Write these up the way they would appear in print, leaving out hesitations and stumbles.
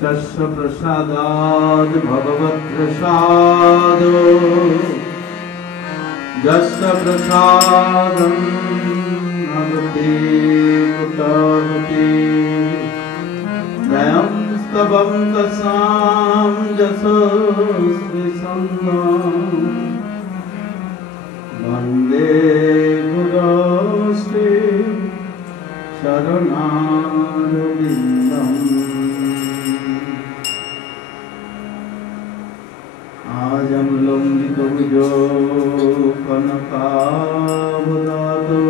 तस्य प्रसादाद् भगवत्प्रसादो यस्य प्रसादं भवति कुतोऽपि दयं स्तवं तस्सां यशस्वी सन्नं वन्दे गुरोश्री शरणारविन्दम्। आज हम लंबितभुजो कनकावदातो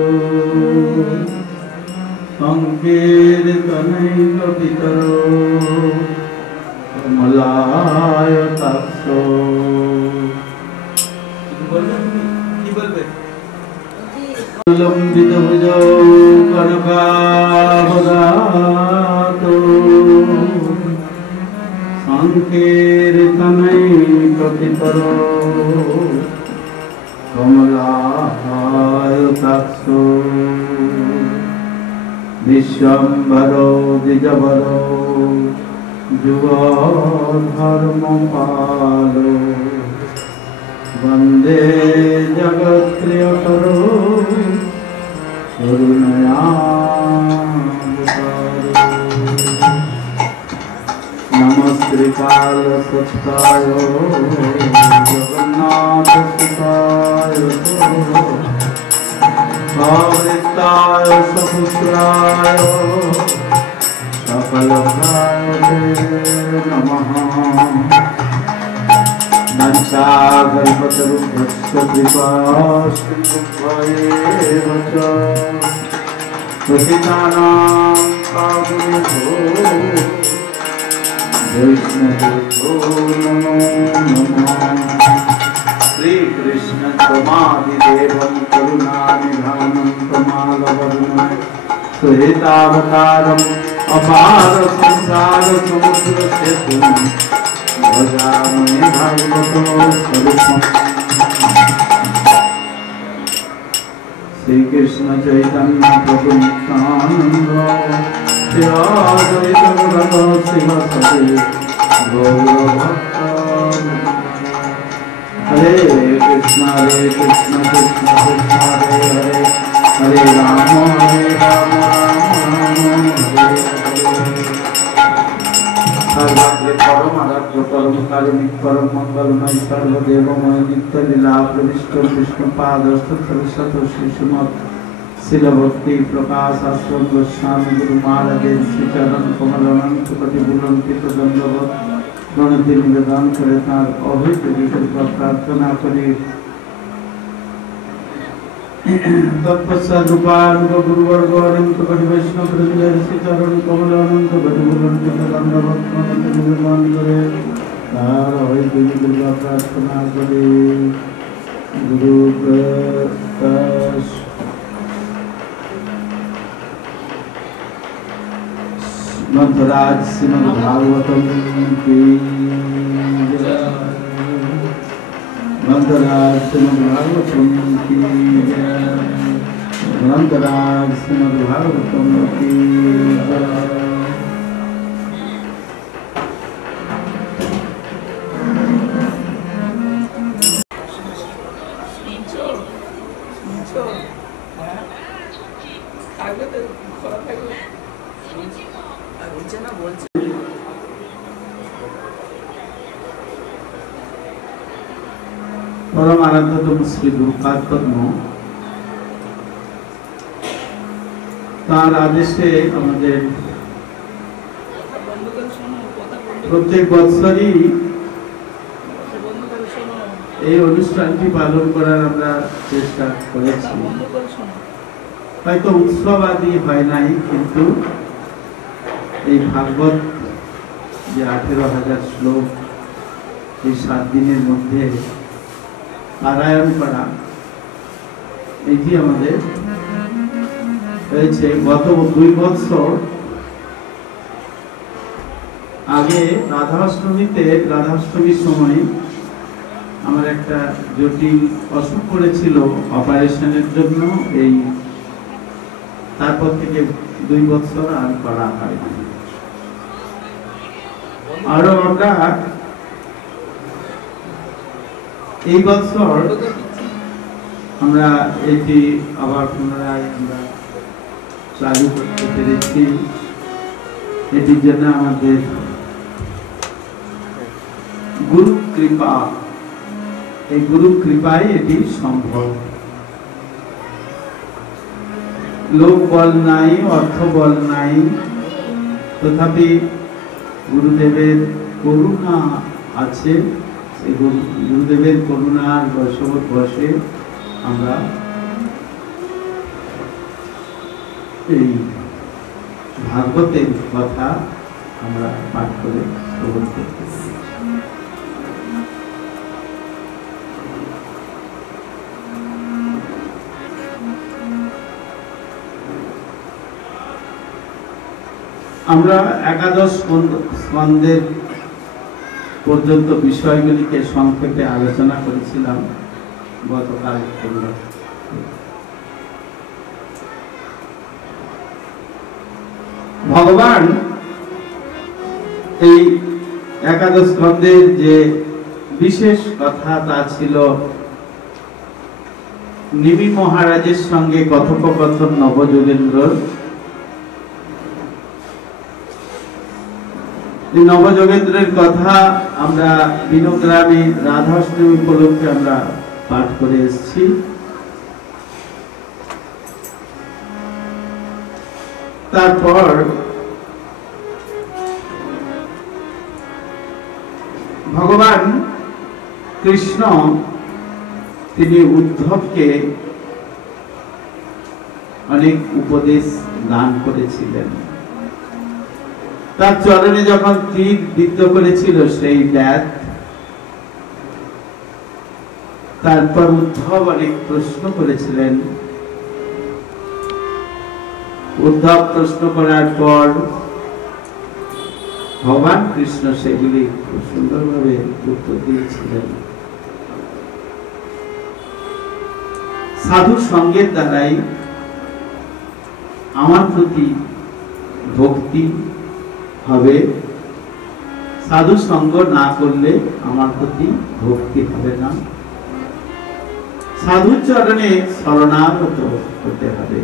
संकीर्तनैकपितरो कमलायताक्षो। लंबितभुजो कनकावदातो संकीर्तनैकपितरो कमलायताक्षो। विश्वम्भरो द्विजवरो युगधर्मपालो वन्दे जगत्प्रियकरो करुणयावतारो। नमस्कृताय जगन्नाथसुताय भावृताय सपुत्राय सकलभ्राय नमः। वंशाकल्पतरुभ्यश्च कृपासिन्धुभ्येव च पतितानां पावनेभ्यो वैष्णवेभ्यो नमो नमः। श्रीकृष्ण त्वमादिदेवं करुणानिधानं त्वमालवर्णं सुहृतावतारम् अपार संसार समुद्रसेतुं भजामहे भागवतो स्वरूपम्। श्रीकृष्ण चैतन्य प्रभु नित्यानन्द श्री अद्वैत गदाधर शिवसति गौरभक्तवृन्द। हरे कृष्ण कृष्ण कृष्ण हरे हरे हरे राम राम राम हरे हरे। परम आराध्य परम कारुणिक परम मंगलमय सर्वदेवमय नित्य लीला प्रविष्ट विष्णुपादस्थ सरस्वत श्रीमत् शिल भक्ति प्रकाश आश्रम गोस्वामी गुरु महाराज श्री चरण कमल अनंत कोटि बुलंदित दंडवत प्रणति निवेदन करे तार अभूत कृपा प्रार्थना करी। तत्पश्चात रूपानुग गुरुवर्ग अनंत कोटि वैष्णव वृंद श्री चरण कमल अनंत कोटि बुलंदित दंडवत प्रणति निवेदन करे तार अभूत कृपा प्रार्थना करी। गुरु प्रकाश मंथराज श्रीमद् भागवतम की जय। मंथराज श्रीमद् भागवतम की जय। मंथराज श्रीमद् भागवतम की जय। परम आराध्यतम श्री गुरुपाद पद्म तार आदेशे আমাদের প্রত্যেক বছরই এই অনুষ্ঠানটি পালন করার আমরা চেষ্টা করেছি। হয়তো উৎসব আদি হয় নাই, কিন্তু এই ভাগবত যে 18,000 শ্লোক এই 7 দিনের মধ্যে পারায়ণ করা, এটি আমাদের হয়েছে। গত 2 বছর আগে রাধাষ্টমীর সময় আমার একটা জটিল অসুখ করেছিল, অপারেশনের জন্য এই তারপর থেকে 2 বছর আর করা হয়নি। আরো আমরা এই বছর আমরা এটি আবার পুনরায় আমরা চালু করতে পেরেছি। এটির জন্য আমাদের গুরু কৃপা, এই গুরু কৃপায় এটি সম্ভব। লোক বল নাই, অর্থ বল নাই, তথাপি গুরুদেবের করুণা আছে। সেই গুরুদেবের করুণার বশে আমরা এই ভাগবতের কথা আমরা পাঠ করে শ্রবণ করতে পারি। আমরা একাদশ স্কন্ধের পর্যন্ত বিষয়গুলিকে সংক্ষেপে আলোচনা করেছিলাম গতকাল। ভগবান এই একাদশ স্কন্ধের যে বিশেষ কথা তা ছিল নিমি মহারাজের সঙ্গে কথোপকথন নবযোগেন্দ্রর। নবযোগেন্দ্রের কথা আমরা বিনোগ্রামে রাধাষ্টমী উপলক্ষে আমরা পাঠ করে এসেছি। তারপর ভগবান কৃষ্ণ তিনি উদ্ধবকে অনেক উপদেশ দান করেছিলেন। তার চরণে যখন তীর বিদ্ধ করেছিল সেই ব্যাধ, তারপর উদ্ধব অনেক প্রশ্ন করেছিলেন। উদ্ধব প্রশ্ন করার পর ভগবান কৃষ্ণ সেগুলি খুব সুন্দরভাবে উত্তর দিয়েছিলেন। সাধু সঙ্গের দ্বারাই আমার প্রতি ভক্তি হবে, সাধু সঙ্গ না করলে আমার প্রতি ভক্তি হবে না। সাধু চরণে শরণাগত হতে হবে।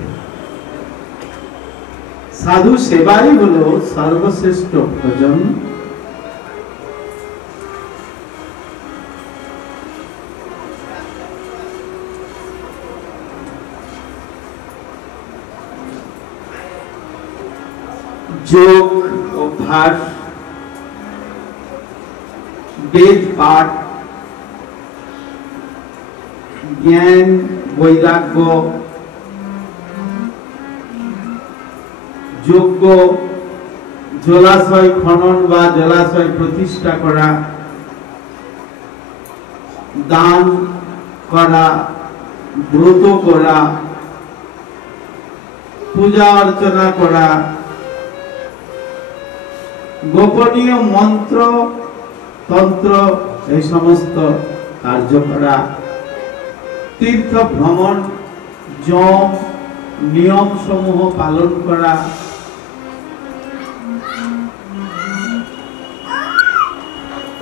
সাধু সেবাই হলো সর্বশ্রেষ্ঠ ভজন। যোগ অভ্যাস, বেদ পাঠ, জ্ঞান বৈরাগ্য, যজ্ঞ, জলাশয় খনন বা জলাশয় প্রতিষ্ঠা করা, দান করা, ব্রত করা, পূজা অর্চনা করা, গোপনীয় মন্ত্র তন্ত্র এই সমস্ত কার্য করা, তীর্থ ভ্রমণ, যম নিয়ম সমূহ পালন করা,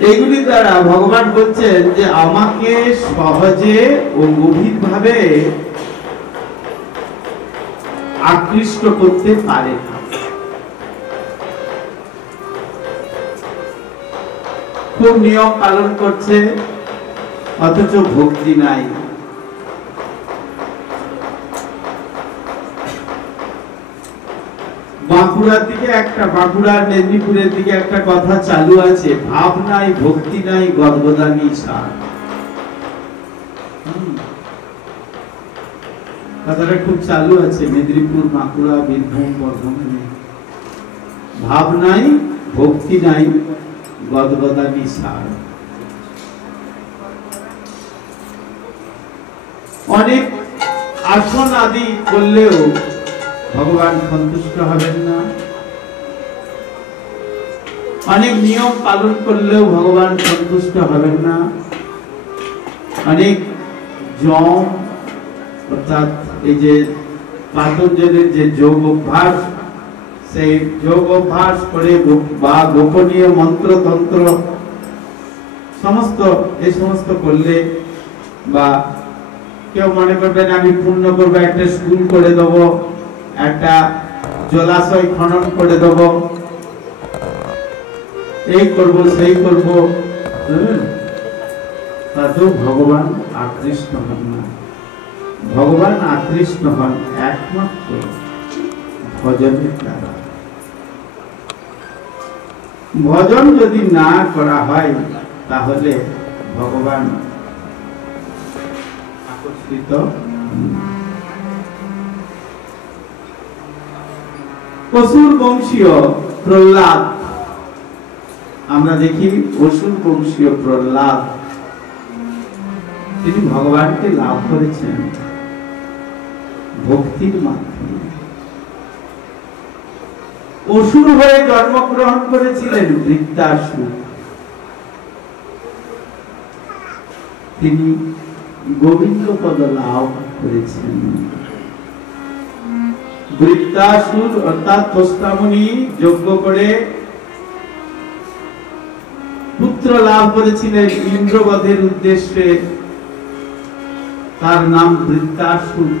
এইগুলি দ্বারা ভগবান বলছেন যে আমাকে সহজে ও গভীরভাবে আকৃষ্ট করতে পারে না। খুব নিয়ম পালন করছে অথচ ভক্তি নাই। বাঁকুড়ার দিকে একটা, বাঁকুড়ার মেদিনীপুরের দিকে একটা কথা চালু আছে, ভাব নাই ভক্তি নাই গদগদানি সার। কথাটা খুব চালু আছে মেদিনীপুর, বাঁকুড়া, বীরভূম, বর্ধমানে। ভাব নাই ভক্তি নাই গদগদানি সার। অনেক আসন আদি করলেও ভগবান সন্তুষ্ট হবেন না। অনেক নিয়ম পালন করলেও ভগবান সন্তুষ্ট হবেন না। অনেক যম অর্থাৎ এই যে পাতঞ্জলির যে যোগ অভ্যাস সেই যোগ অভ্যাস করে বা গোপনীয় মন্ত্র তন্ত্র সমস্ত এই সমস্ত করলে, বা কেউ মনে করবেন আমি পূর্ণ করবো, একটা স্কুল করে দেবো, একটা জলাশয় খনন করে দেবো, এই করব সেই করব, তাতেও ভগবান আকৃষ্ট হন না। ভগবান আকৃষ্ট হন একমাত্র ভজনের দ্বারা। ভজন যদি না করা হয় তাহলে ভগবান আকর্ষিত। অসুর বংশীয় প্রহ্লাদ, আমরা দেখি অসুর বংশীয় প্রহ্লাদ তিনি ভগবানকে লাভ করেছেন ভক্তির মাধ্যমে। অসুর হয়ে জন্মগ্রহণ করেছিলেন বৃত্তাসুর, তিনি গোবিন্দ পদ লাভ করেছেন। বৃত্তাসুর অর্থাৎ তোষ্টামণি যজ্ঞ করে পুত্র লাভ করেছিলেন ইন্দ্রবধের উদ্দেশ্যে, তার নাম বৃত্তাসুর।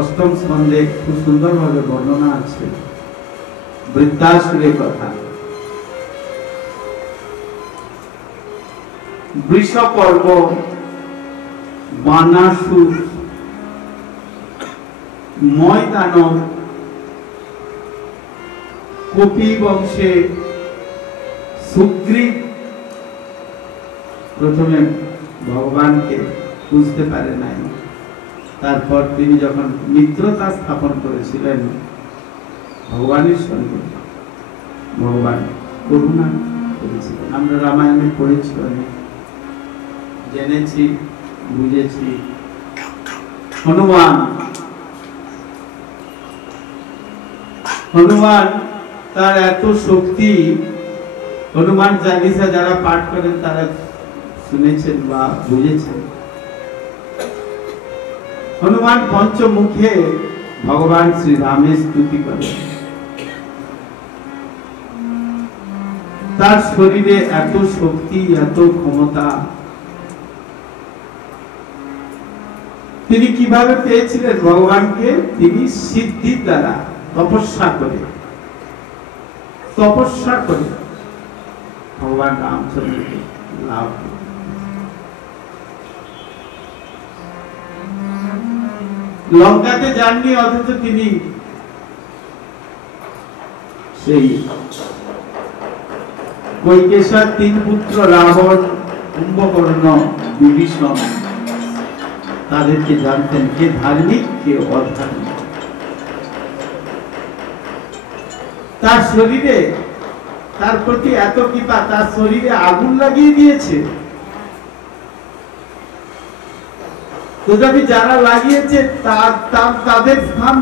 অষ্টম স্কন্ধে খুব সুন্দরভাবে বর্ণনা আছে বৃত্তাসুরের কথা। বৃষপর্ব, বানাসুর, ময়দানব, কপি বংশে সুগ্রীব প্রথমে ভগবানকে বুঝতে পারে নাই, তারপর তিনি যখন মিত্রতা স্থাপন করেছিলেন ভগবানের সঙ্গে, ভগবান করুণা করেছিলেন। আমরা রামায়ণে পড়েছি, জেনেছি, বুঝেছি। হনুমান, হনুমান তার এত শক্তি, হনুমান চালিসা যারা পাঠ করেন তারা শুনেছেন বা বুঝেছেন। হনুমান পঞ্চমুখে ভগবান শ্রী রামের স্তুতি করেন। তার শরীরে এত শক্তি, এত ক্ষমতা, তিনি কিভাবে পেয়েছিলেন ভগবানকে? তিনি সিদ্ধির দ্বারা তপস্যা করে ভগবান রামচন্দ্রকে লাভ করেন। লঙ্কাতে যাননি, অথচ তিনি সেই কৈকেশার তিন পুত্র রাবণ, কুম্ভকর্ণ, বিভীষণ, তাদেরকে জানতেন কে ধার্মিক কে অধার্মিক। তার শরীরে, তার প্রতি এত কৃপা, তার শরীরে আগুন লাগিয়ে দিয়েছে। তথাপি যারা লাগিয়েছে তাদের স্থান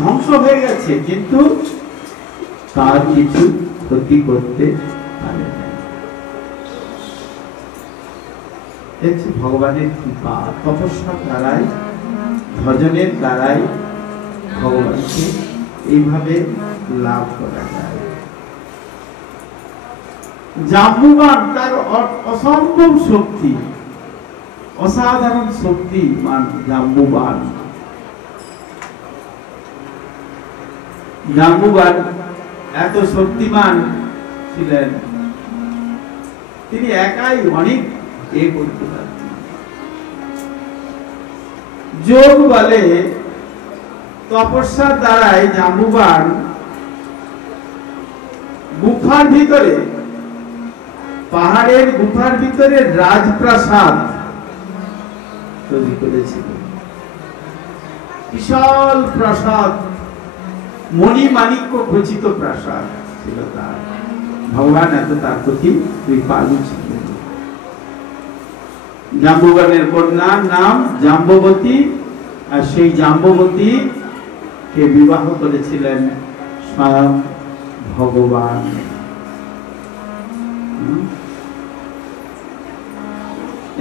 ধ্বংস হয়ে গেছে, কিন্তু তার কিছু ক্ষতি করতে পারে না। ভগবানের কৃপা, তপস্যার দ্বারাই, ভজনের দ্বারাই ভগবানকে এইভাবে লাভ করা যায়। জাম্বুবান, তার অসম্ভব শক্তি, অসাধারণ শক্তিমান জাম্বুবান। জাম্বুবান এত শক্তিমান ছিলেন, তিনি একাই অনেক করতে পারতেন। যোগ বলে তপস্যার দ্বারাই জাম্বুবান গুফার ভিতরে, পাহাড়ের গুফার ভিতরে রাজপ্রাসাদ তৈরি করেছিল। বিশাল প্রাসাদ, মণিমাণিক্য খচিত প্রাসাদ ছিল তার। ভগবান এত তার প্রতি কৃপালু ছিলেন। জাম্বুবানের কন্যার নাম জাম্ববতী, আর সেই জাম্ববতী কে বিবাহ করেছিলেন স্বয়ং ভগবান।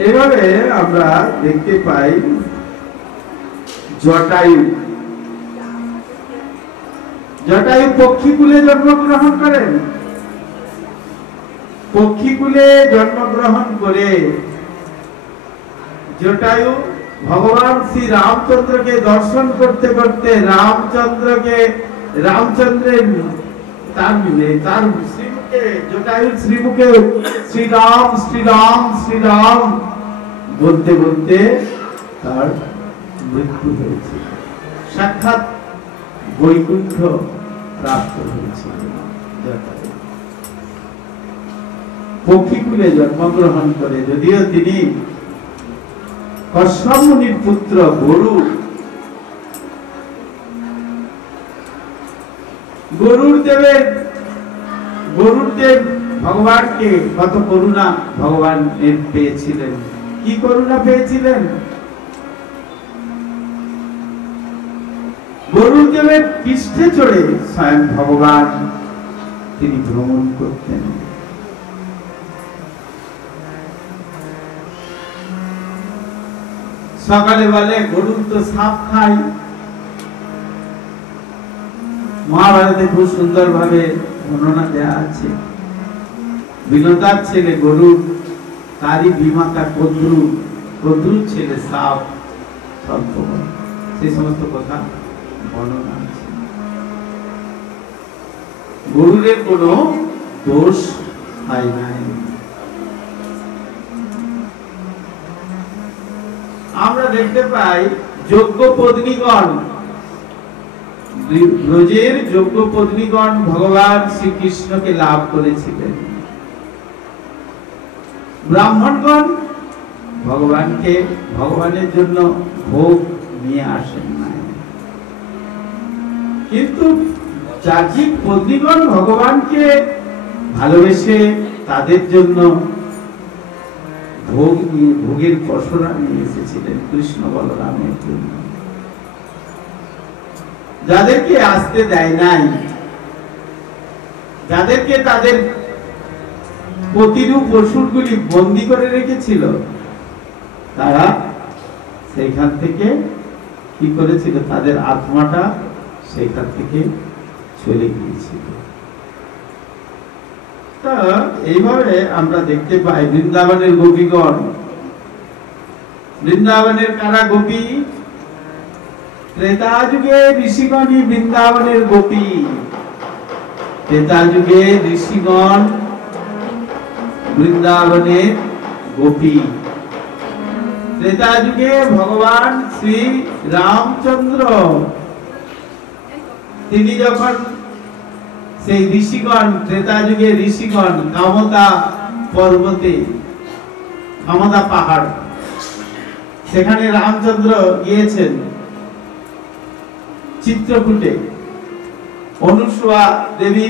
এভাবে আমরা দেখতে পাই জটায়ু। জটায়ু পক্ষীকুলে জন্মগ্রহণ করেন। পক্ষীকুলে জন্মগ্রহণ করে জটায়ু ভগবান শ্রী রামচন্দ্রকে দর্শন করতে করতে রামচন্দ্রের তার শ্রীমুখে, জটায়ুর শ্রীমুখে শ্রীরাম শ্রীরাম শ্রীরাম বলতে বলতে তার মৃত্যু হয়েছিল। সাক্ষাৎ বৈকুণ্ঠ প্রাপ্ত হয়েছিল। পক্ষীকুলে জন্মগ্রহণ করে, যদিও তিনি কশ্যপ মুনির পুত্র গরুড়দেব ভগবানকে কত করুণা ভগবান পেয়েছিলেন। কি করুণা পেয়েছিলেন? গরুড়দেবের পৃষ্ঠে চড়ে স্বয়ং ভগবান তিনি ভ্রমণ করতেন। সকালে বলে গরুর তো সাপ খায়। মহাভারতে খুব সুন্দর ভাবে বর্ণনা দেয়া আছে। বিনোদার ছেলে গরু, তারই বিমাতা কদ্রু ছেলে সাপ, সেই সমস্ত কথা বর্ণনা আছে। গরুরের কোনো দোষ হয় নাই। আমরা দেখতে পাই যোগ্য পত্নীগণ, ব্রজের যোগ্য পত্নীগণ ভগবান শ্রীকৃষ্ণকে লাভ করেছিলেন। ব্রাহ্মণগণ ভগবানের জন্য ভোগ নিয়ে আসেন নাই, কিন্তু যাজ্ঞিক পত্নীগণ ভগবানকে ভালোবেসে তাদের জন্য ভোগের পসরা নিয়ে এসেছিলেন কৃষ্ণ বলরামের জন্য। যাদেরকে আসতে দেয় নাই, যাদেরকে তাদের প্রতিরূপ অসুরগুলি বন্দী করে রেখেছিল, তারা সেইখান থেকে কি করেছিল? তাদের আত্মাটা সেইখান থেকে চলে গিয়েছিল। এইভাবে আমরা দেখতে পাই বৃন্দাবনের গোপীগণ, বৃন্দাবনের কারা গোপী? ত্রেতা যুগে ঋষিগণই বৃন্দাবনের গোপী। ত্রেতা যুগে ঋষিগণ বৃন্দাবনের গোপী। ত্রেতা যুগে ভগবান শ্রী রামচন্দ্র তিনি যখন সেই ঋষিগণ, ত্রেতা যুগে ঋষিগণ কামতা পর্বতে, কামতা পাহাড়, সেখানে রামচন্দ্র গিয়েছেন চিত্রকূটে। অনুসূয়া দেবী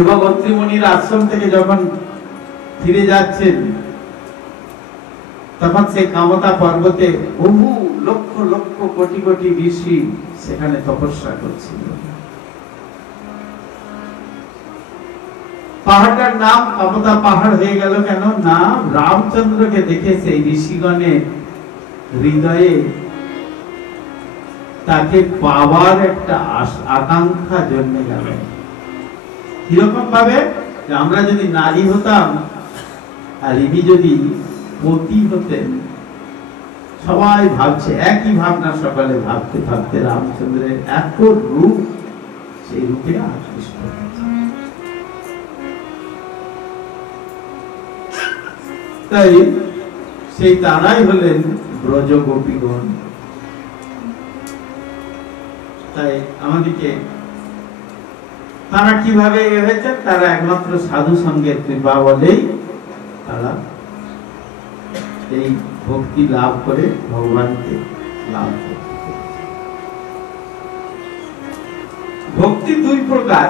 এবং অত্রি মুনির আশ্রম থেকে যখন ফিরে যাচ্ছেন, তখন সেই কামতা পর্বতে বহু লক্ষ লক্ষ কোটি কোটি ঋষি সেখানে তপস্যা করছিল। পাহাড়টার নাম কামতা পাহাড় হয়ে গেল কেন? না, রামচন্দ্রকে দেখে সেই ঋষিগণের হৃদয়ে তাকে পাওয়ার একটা আকাঙ্ক্ষা জন্মে গেল। কিরকম ভাবে? আমরা যদি নারী হতাম আর ইনি যদি পতি হতেন, সবাই ভাবছে একই ভাবনা, সকালে ভাবতে ভাবতে রামচন্দ্রের এত রূপ, সেই রূপে আকৃষ্ট হয়েছে। তাই সেই তারাই হলেন ব্রজ গোপীগণ। তাই আমাদেরকে তারা কিভাবে হয়েছে? তারা একমাত্র সাধু সঙ্গের কৃপা বলেই তারা এই ভক্তি লাভ করে ভগবানকে লাভ করতে। ভক্তি দুই প্রকার।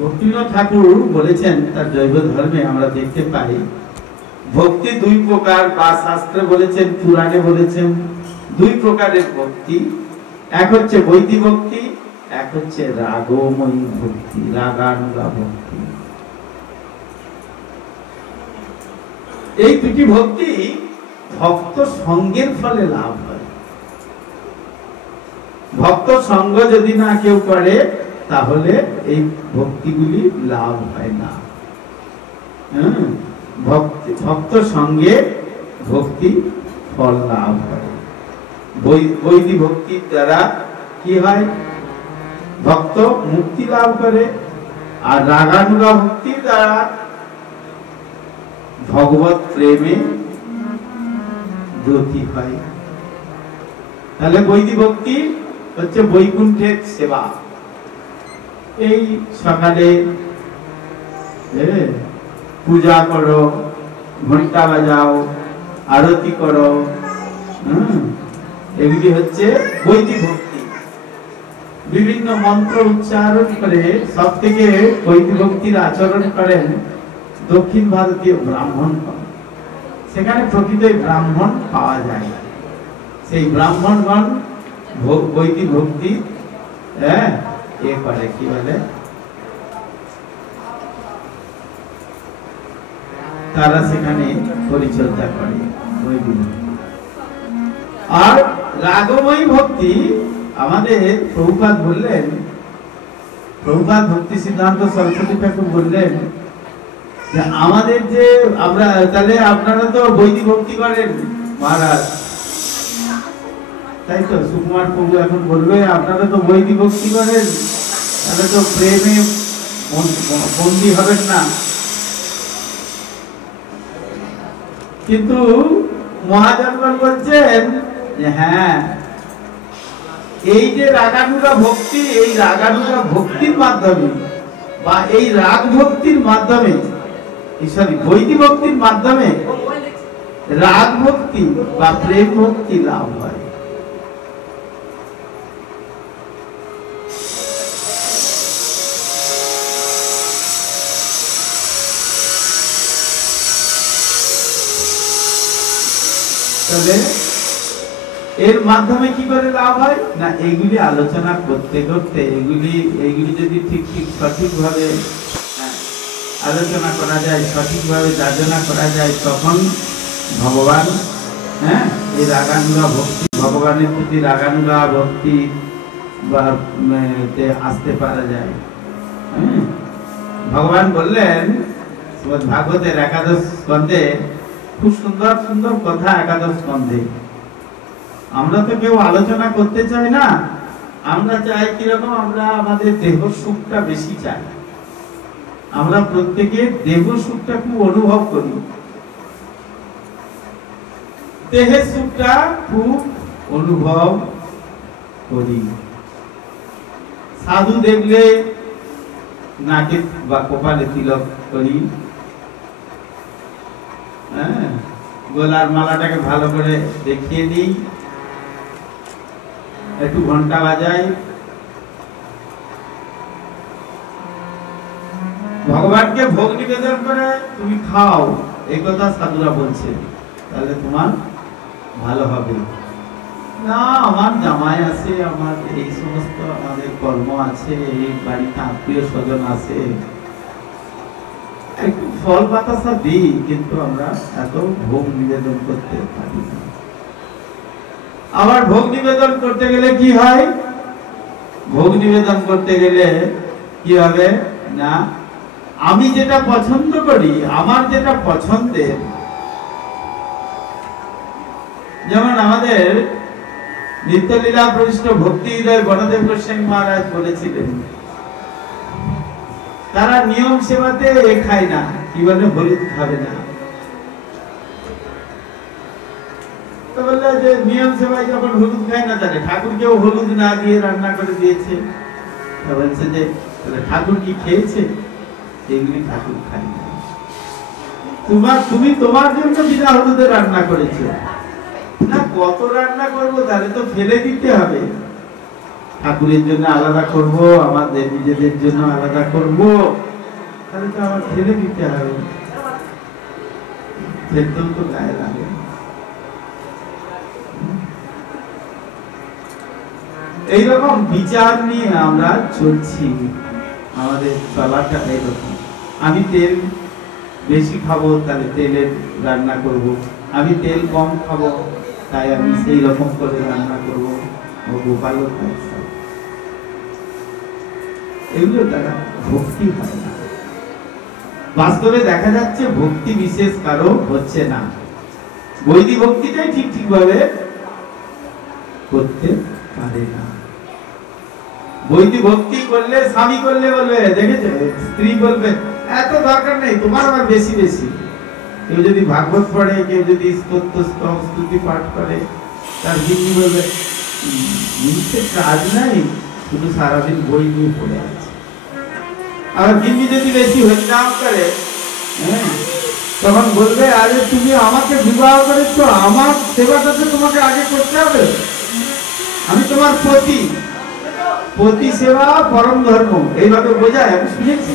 ভক্তিনাথ ঠাকুর বলেছেন তার জৈব ধর্মে, আমরা দেখতে পাই ভক্তি দুই প্রকার, বা শাস্ত্রে বলেছেন, পুরাণে বলেছেন দুই প্রকারের ভক্তি। এক হচ্ছে বৈদি ভক্তি, এক হচ্ছে রাগময়ী ভক্তি, রাগানুগা ভক্তি। এই দুটি ভক্তি ভক্ত সঙ্গের ফলে লাভ হয়। ভক্ত সঙ্গ যদি না কেউ করে তাহলে এই ভক্তিগুলি লাভ হয় না। ভক্ত সঙ্গে ভক্তি ফল লাভ হয়। বৈদিক ভক্তির দ্বারা কি হয়? ভক্ত মুক্তি লাভ করে। আর রাগানুগা ভক্তির দ্বারা ভগবত প্রেমে গতি হয়। তাহলে বৈদিক ভক্তি হচ্ছে বৈকুণ্ঠের সেবা। এই সকালে পূজা করো, ঘন্টা বাজাও, আরতি করো, এগুলি হচ্ছে বৈদিক ভক্তি। বিভিন্ন মন্ত্র উচ্চারণ করে সব থেকে বৈদিক ভক্তির আচরণ করেন দক্ষিণ ভারতীয় ব্রাহ্মণগণ। সেখানে প্রকৃত ব্রাহ্মণ পাওয়া যায়। সেই ব্রাহ্মণগণ বৈদিক ভক্তি এ করে, কি বলে, তারা সেখানে পরিচর্যা করে বৈদিক। আর রাগময়ী ভক্তি আমাদের প্রভুপাদ বললেন, প্রভুপাদ ভক্তি সিদ্ধান্ত সরস্বতী ঠাকুর বললেন যে আমাদের যে আমরা, তাহলে আপনারা তো বৈদিক ভক্তি করেন মহারাজ, তাই তো? সুকুমার প্রভু এখন বলবে আপনারা তো বৈদিক ভক্তি করেন, তাহলে তো প্রেমে বন্দী হবেন না। কিন্তু মহাজনগণ বলছেন যে হ্যাঁ, এই যে রাগানুগা ভক্তি, এই রাগানুগা ভক্তির মাধ্যমে বা এই রাগ ভক্তির মাধ্যমে, সরি বৈদিক ভক্তির মাধ্যমে রাগ ভক্তি বা প্রেম ভক্তি লাভ হয়। তবে এর মাধ্যমে কি করে লাভ হয় না, এগুলি আলোচনা করতে করতে এগুলি যদি ঠিক সঠিকভাবে আলোচনা করা যায়, সঠিকভাবে যাচনা করা যায়, তখন ভগবান এই রাগানুগা ভক্তি, ভগবানের প্রতি রাগানুগা ভক্তি বা আসতে পারা যায়। ভগবান বললেন ভাগবতের একাদশ স্কন্ধে, খুব সুন্দর সুন্দর কথা একাদশ স্কন্ধে। আমরা তো কেউ আলোচনা করতে চাই না, আমরা চাই কিরকম, আমরা আমাদের দেহ সুখটা বেশি চাই। আমরা প্রত্যেকে দেহ সুখটা খুব অনুভব করি, দেহের সুখটা খুব অনুভব করি। সাধু দেখলে নাকে বা কপালে তিলক করি, গলার মালাটাকে ভালো করে দেখিয়ে দিই, একটু ঘন্টা বাজাই। ভগবানকে ভোগ নিবেদন করে তুমি খাও, এই কথা সাধুরা বলছে, তাহলে তোমার ভালো হবে না। আমার জামাই আছে, আমার এই সমস্ত আমাদের কর্ম আছে, এই বাড়িতে আত্মীয় স্বজন আছে, একটু ফল বাতাসা দিই, কিন্তু আমরা এত ভোগ নিবেদন করতে পারি না। আবার ভোগ নিবেদন করতে গেলে কি হয়, ভোগ নিবেদন করতে গেলে কি হবে না, আমি যেটা পছন্দ করি, আমার যেটা পছন্দের, যেমন আমাদের নিত্যলীলা প্রবিষ্ট ভক্তি হৃদয় গণদেব গোস্বামী মহারাজ বলেছিলেন, তারা নিয়ম সেবাতে খায় না, কি বলে, হলুদ খাবে না। তো বললে যে নিয়ম সেবায় যখন হলুদ খায় না, তাহলে ঠাকুরকেও হলুদ না দিয়ে রান্না করে দিয়েছে। বলছে যে ঠাকুর কি খেয়েছে? এগুলি ঠাকুর খায় না। তুমি তোমার জন্য বিনা হলুদে রান্না করেছো না, কত রান্না করবো, তাহলে তো ফেলে দিতে হবে। ঠাকুরের জন্য আলাদা করব, আমাদের নিজেদের জন্য আলাদা করব, তাহলে তো আমার ফেলে দিতে হবে, ফেলতেও তো গায়ে লাগে। এইরকম বিচার নিয়ে আমরা চলছি, আমাদের চলাটা এইরকম। আমি তেল বেশি খাবো, তাহলে তেলের রান্না করব। আমি তেল কম খাবো, তাই আমি সেই রকম করে রান্না করব। ও গোপালও তাই, এগুলো দ্বারা ভক্তি হয় না। বাস্তবে দেখা যাচ্ছে ভক্তি বিশেষ কারো হচ্ছে না, বৈদিক ভক্তিটাই ঠিকভাবে করতে পারে না। বৈদিক ভক্তি করলে, স্বামী করলে বলবে, দেখেছে, স্ত্রী বলবে এত দরকার নেই তোমার, আমার বেশি বেশি। কেউ যদি ভাগবত পড়ে, কেউ যদি স্তুতি পাঠ করে, তার গিন্নি বলবে কাজ নাই, শুধু সারাদিন বই নিয়ে পড়ে আছে। আর গিন্নি যদি বেশি হরিনাম করে, তখন বলবে আরে তুমি আমাকে বিবাহ করেছো, আমার সেবাটা তো তোমাকে আগে করতে হবে, আমি তোমার পতি, পতি সেবা পরম ধর্ম, এইভাবে বোঝায়, আমি শুনেছি।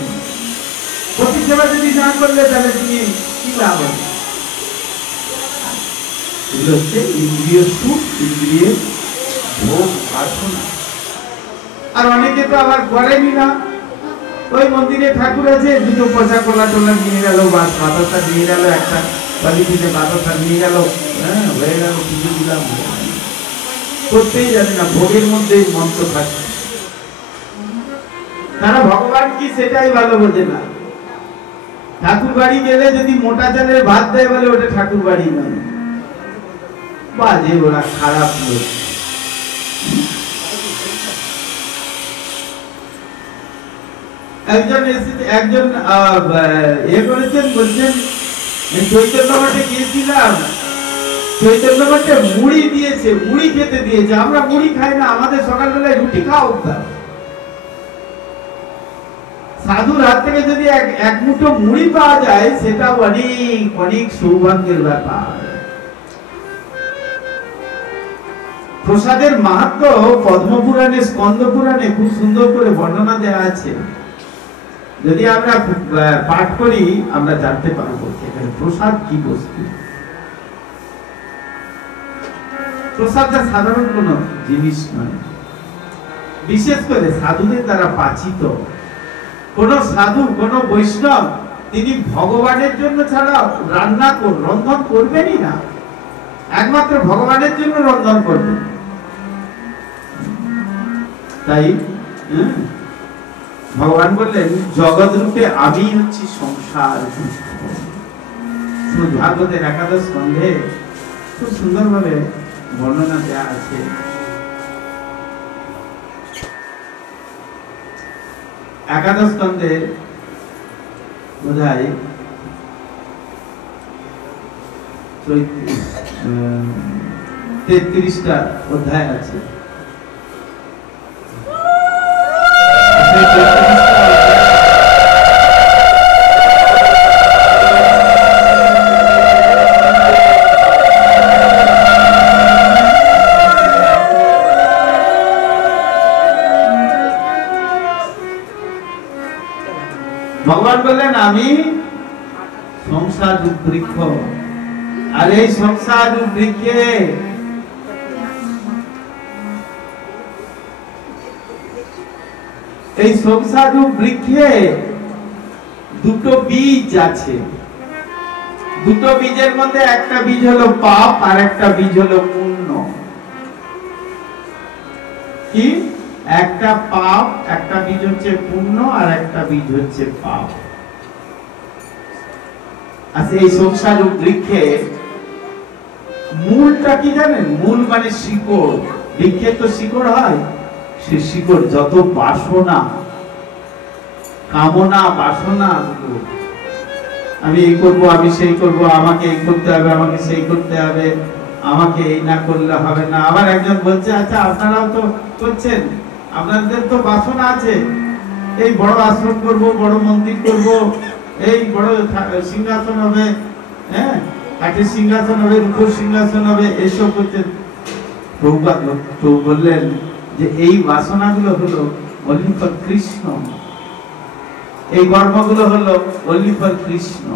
পতি সেবা যদি না করলে তাহলে তুমি কি লাভ হবে? এগুলো হচ্ছে ইন্দ্রিয় সুখ, ইন্দ্রিয় ভোগ বাসনা। আর অনেকে তো আবার করেনি না, ওই মন্দিরে ঠাকুর আছে, দুটো পচা কলা টলা নিয়ে গেল, বাতাসা নিয়ে গেল, একটা পলিথিনে বাতাসা নিয়ে গেল, হয়ে গেল, পুজো দিলাম, করতেই জানে না, ভোগের মধ্যেই মন্ত্র থাকে। তারা ভগবান কি সেটাই ভালো বোঝে না। ঠাকুর বাড়ি গেলে যদি মোটা চালের ভাত দেয়, বলে ওটা ঠাকুর বাড়ি নয়, বাজে, ওরা খারাপ লোক। একজন করেছেন, বলছেন চৈতন্য মঠে গিয়েছিলাম, চৈতন্য মঠে মুড়ি দিয়েছে, মুড়ি খেতে দিয়েছে, আমরা মুড়ি খাই না, আমাদের সকালবেলায় রুটি খাওয়া অভ্যাস। সাধুর হাত থেকে যদি এক মুঠো মুড়ি পাওয়া যায়, সেটা অনেক অনেক সৌভাগ্যের ব্যাপার। প্রসাদের মাহাত্ম্য পদ্মপুরাণে, স্কন্দ পুরাণে খুব সুন্দর করে বর্ণনা দেওয়া আছে। যদি আমরা পাঠ করি, আমরা জানতে পারবো সেখানে প্রসাদ কি বস্তু। প্রসাদটা সাধারণ কোন জিনিস নয়, বিশেষ করে সাধুদের দ্বারা পাচিত। কোন সাধু, কোন বৈষ্ণব, তিনি ভগবানের জন্য ছাড়া রন্ধন করবেনই না, একমাত্র ভগবানের জন্য রন্ধন করবেন। তাই ভগবান বললেন, জগৎ রূপে আমি হচ্ছি সংসার। ভাগবতের একাদশ স্কন্ধে খুব সুন্দর ভাবে বর্ণনা দেওয়া আছে। একাদশ স্কন্ধে বোধহয় 33টা অধ্যায় আছে। ভগবান বললেন, আমি সংসার বৃক্ষ, আর এই সংসার বৃক্ষে দুটো বীজ আছে। দুটো বীজের মধ্যে একটা বীজ হলো পাপ, আর একটা বীজ হলো পুণ্য। কি? একটা পাপ, একটা বীজ হচ্ছে পুণ্য, আর একটা বীজ হচ্ছে পাপ। আচ্ছা, এই সংসার বৃক্ষে মূলটা কি জানেন? মূল মানে শিকড়। বৃক্ষে তো শিকড় হয়, সে শিকড় যত বাসনা, কামনা, বাসনা, আমি এই করবো, আমি সেই করবো, আমাকে এই করতে হবে, আমাকে সেই করতে হবে, আমাকে এই না করলে হবে না। আবার একজন বলছে, আচ্ছা আপনারাও তো করছেন, আপনাদের তো বাসনা আছে, এই বড় আশ্রম করব, বড় মন্দির করব, এই বড় সিংহাসন হবে, হ্যাঁ, কাঠের সিংহাসন হবে, রূপোর সিংহাসন হবে, এসব করছেন। প্রভু বললেন যে এই বাসনাগুলো হলো only for কৃষ্ণ, এই কর্মগুলো হলো only for কৃষ্ণ।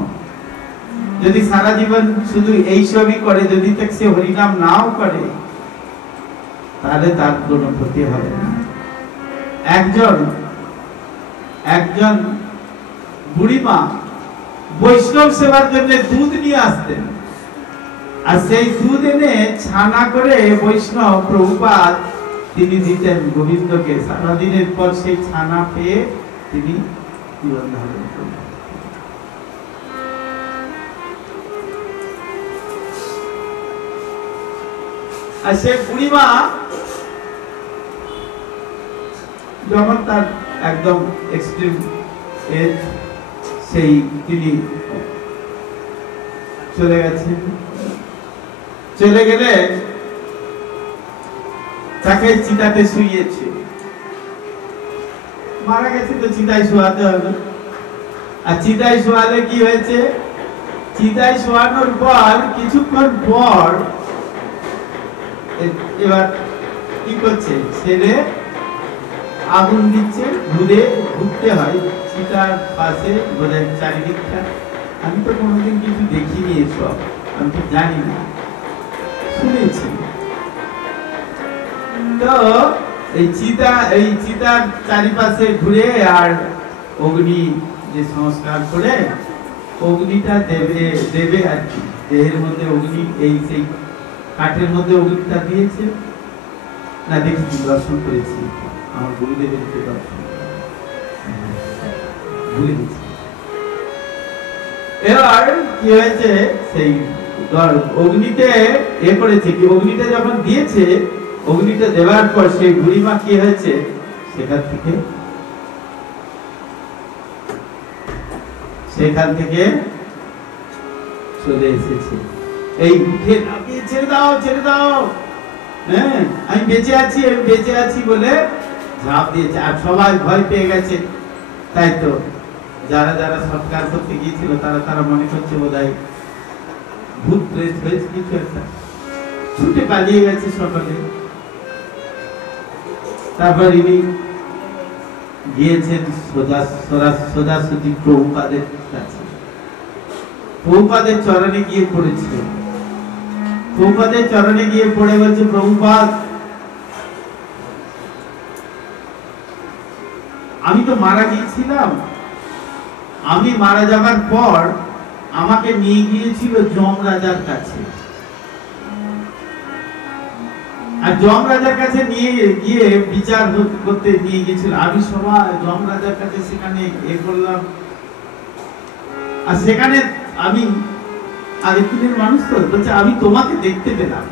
যদি সারা জীবন শুধু এইসবই করে, যদি সে হরিনাম নাও করে, তাহলে তার কোনো ক্ষতি হবে না। একজন বুড়িমা বৈষ্ণব সেবার জন্য দুধ নিয়ে আসতেন, আর সেই দুধ এনে ছানা করে বৈষ্ণব প্রভুপাদ তিনি দিতেন গোবিন্দকে। সারাদিনের পর সেই ছানা পেয়ে তিনি জীবন ধারণ করলেন। আর সেই বুড়িমা যখন তার একদম এক্সট্রিম এজ, সেই তিনি চলে গেছেন। চলে গেলে তাকে চিতাতে শুইয়েছে। মারা গেছে তো চিতায় শোয়াতে হবে। আর চিতায় শোয়ালে কি হয়েছে, চিতায় শোয়ানোর পর কিছুক্ষণ পর এবার কি করছে, ছেলে আগুন দিচ্ছে, ঘুরে ঘুরতে হয় চিতার পাশে, বোধহয় চারিদিকটা। আমি তো কোনোদিন কিছু দেখিনি এসব, আমি তো জানি না, শুনেছি। তো এই চিতার চারিপাশে ঘুরে আর অগ্নি যে সংস্কার করে অগ্নিটা দেবে আর কি, দেহের মধ্যে অগ্নি, এই সেই কাঠের মধ্যে অগ্নিটা দিয়েছে না, দেখছি, দর্শন করেছি, আমার গুরুদেবের দর্শন ভুলে গেছি। এবার কি হয়েছে, সেই অগ্নিতে করেছে কি, অগ্নিটা যখন দিয়েছে, অগ্নিটা দেওয়ার পর সেই বুড়িমা কি হয়েছে, সেখান থেকে চলে এসেছে। এই উঠে দাঁড়িয়ে, ছেড়ে দাও, ছেড়ে দাও, হ্যাঁ আমি বেঁচে আছি, আমি বেঁচে আছি বলে ঝাঁপ দিয়েছে। আর সবাই ভয় পেয়ে গেছে, তাই তো যারা যারা সৎকার করতে গিয়েছিল তারা মনে করছে বোধহয় ভূত প্রেত হয়েছে কিছু একটা, ছুটে পালিয়ে গেছে সকলে। তারপর ইনি গিয়েছেন সোজাসুজি প্রভুপাদের কাছে, প্রভুপাদের চরণে গিয়ে পড়েছিলেন। প্রভুপাদের চরণে গিয়ে পড়ে বলছে, প্রভুপাদ আমি তো মারা গিয়েছিলাম, আমি মারা যাবার পর আমাকে নিয়ে গিয়েছিল যমরাজার কাছে, আর যমরাজার কাছে নিয়ে গিয়ে বিচার করতে নিয়ে গিয়েছিল। আমি সবাই যমরাজার কাছে সেখানে করলাম, আর সেখানে আমি আগের দিনের মানুষ তো বলছে আমি তোমাকে দেখতে পেলাম।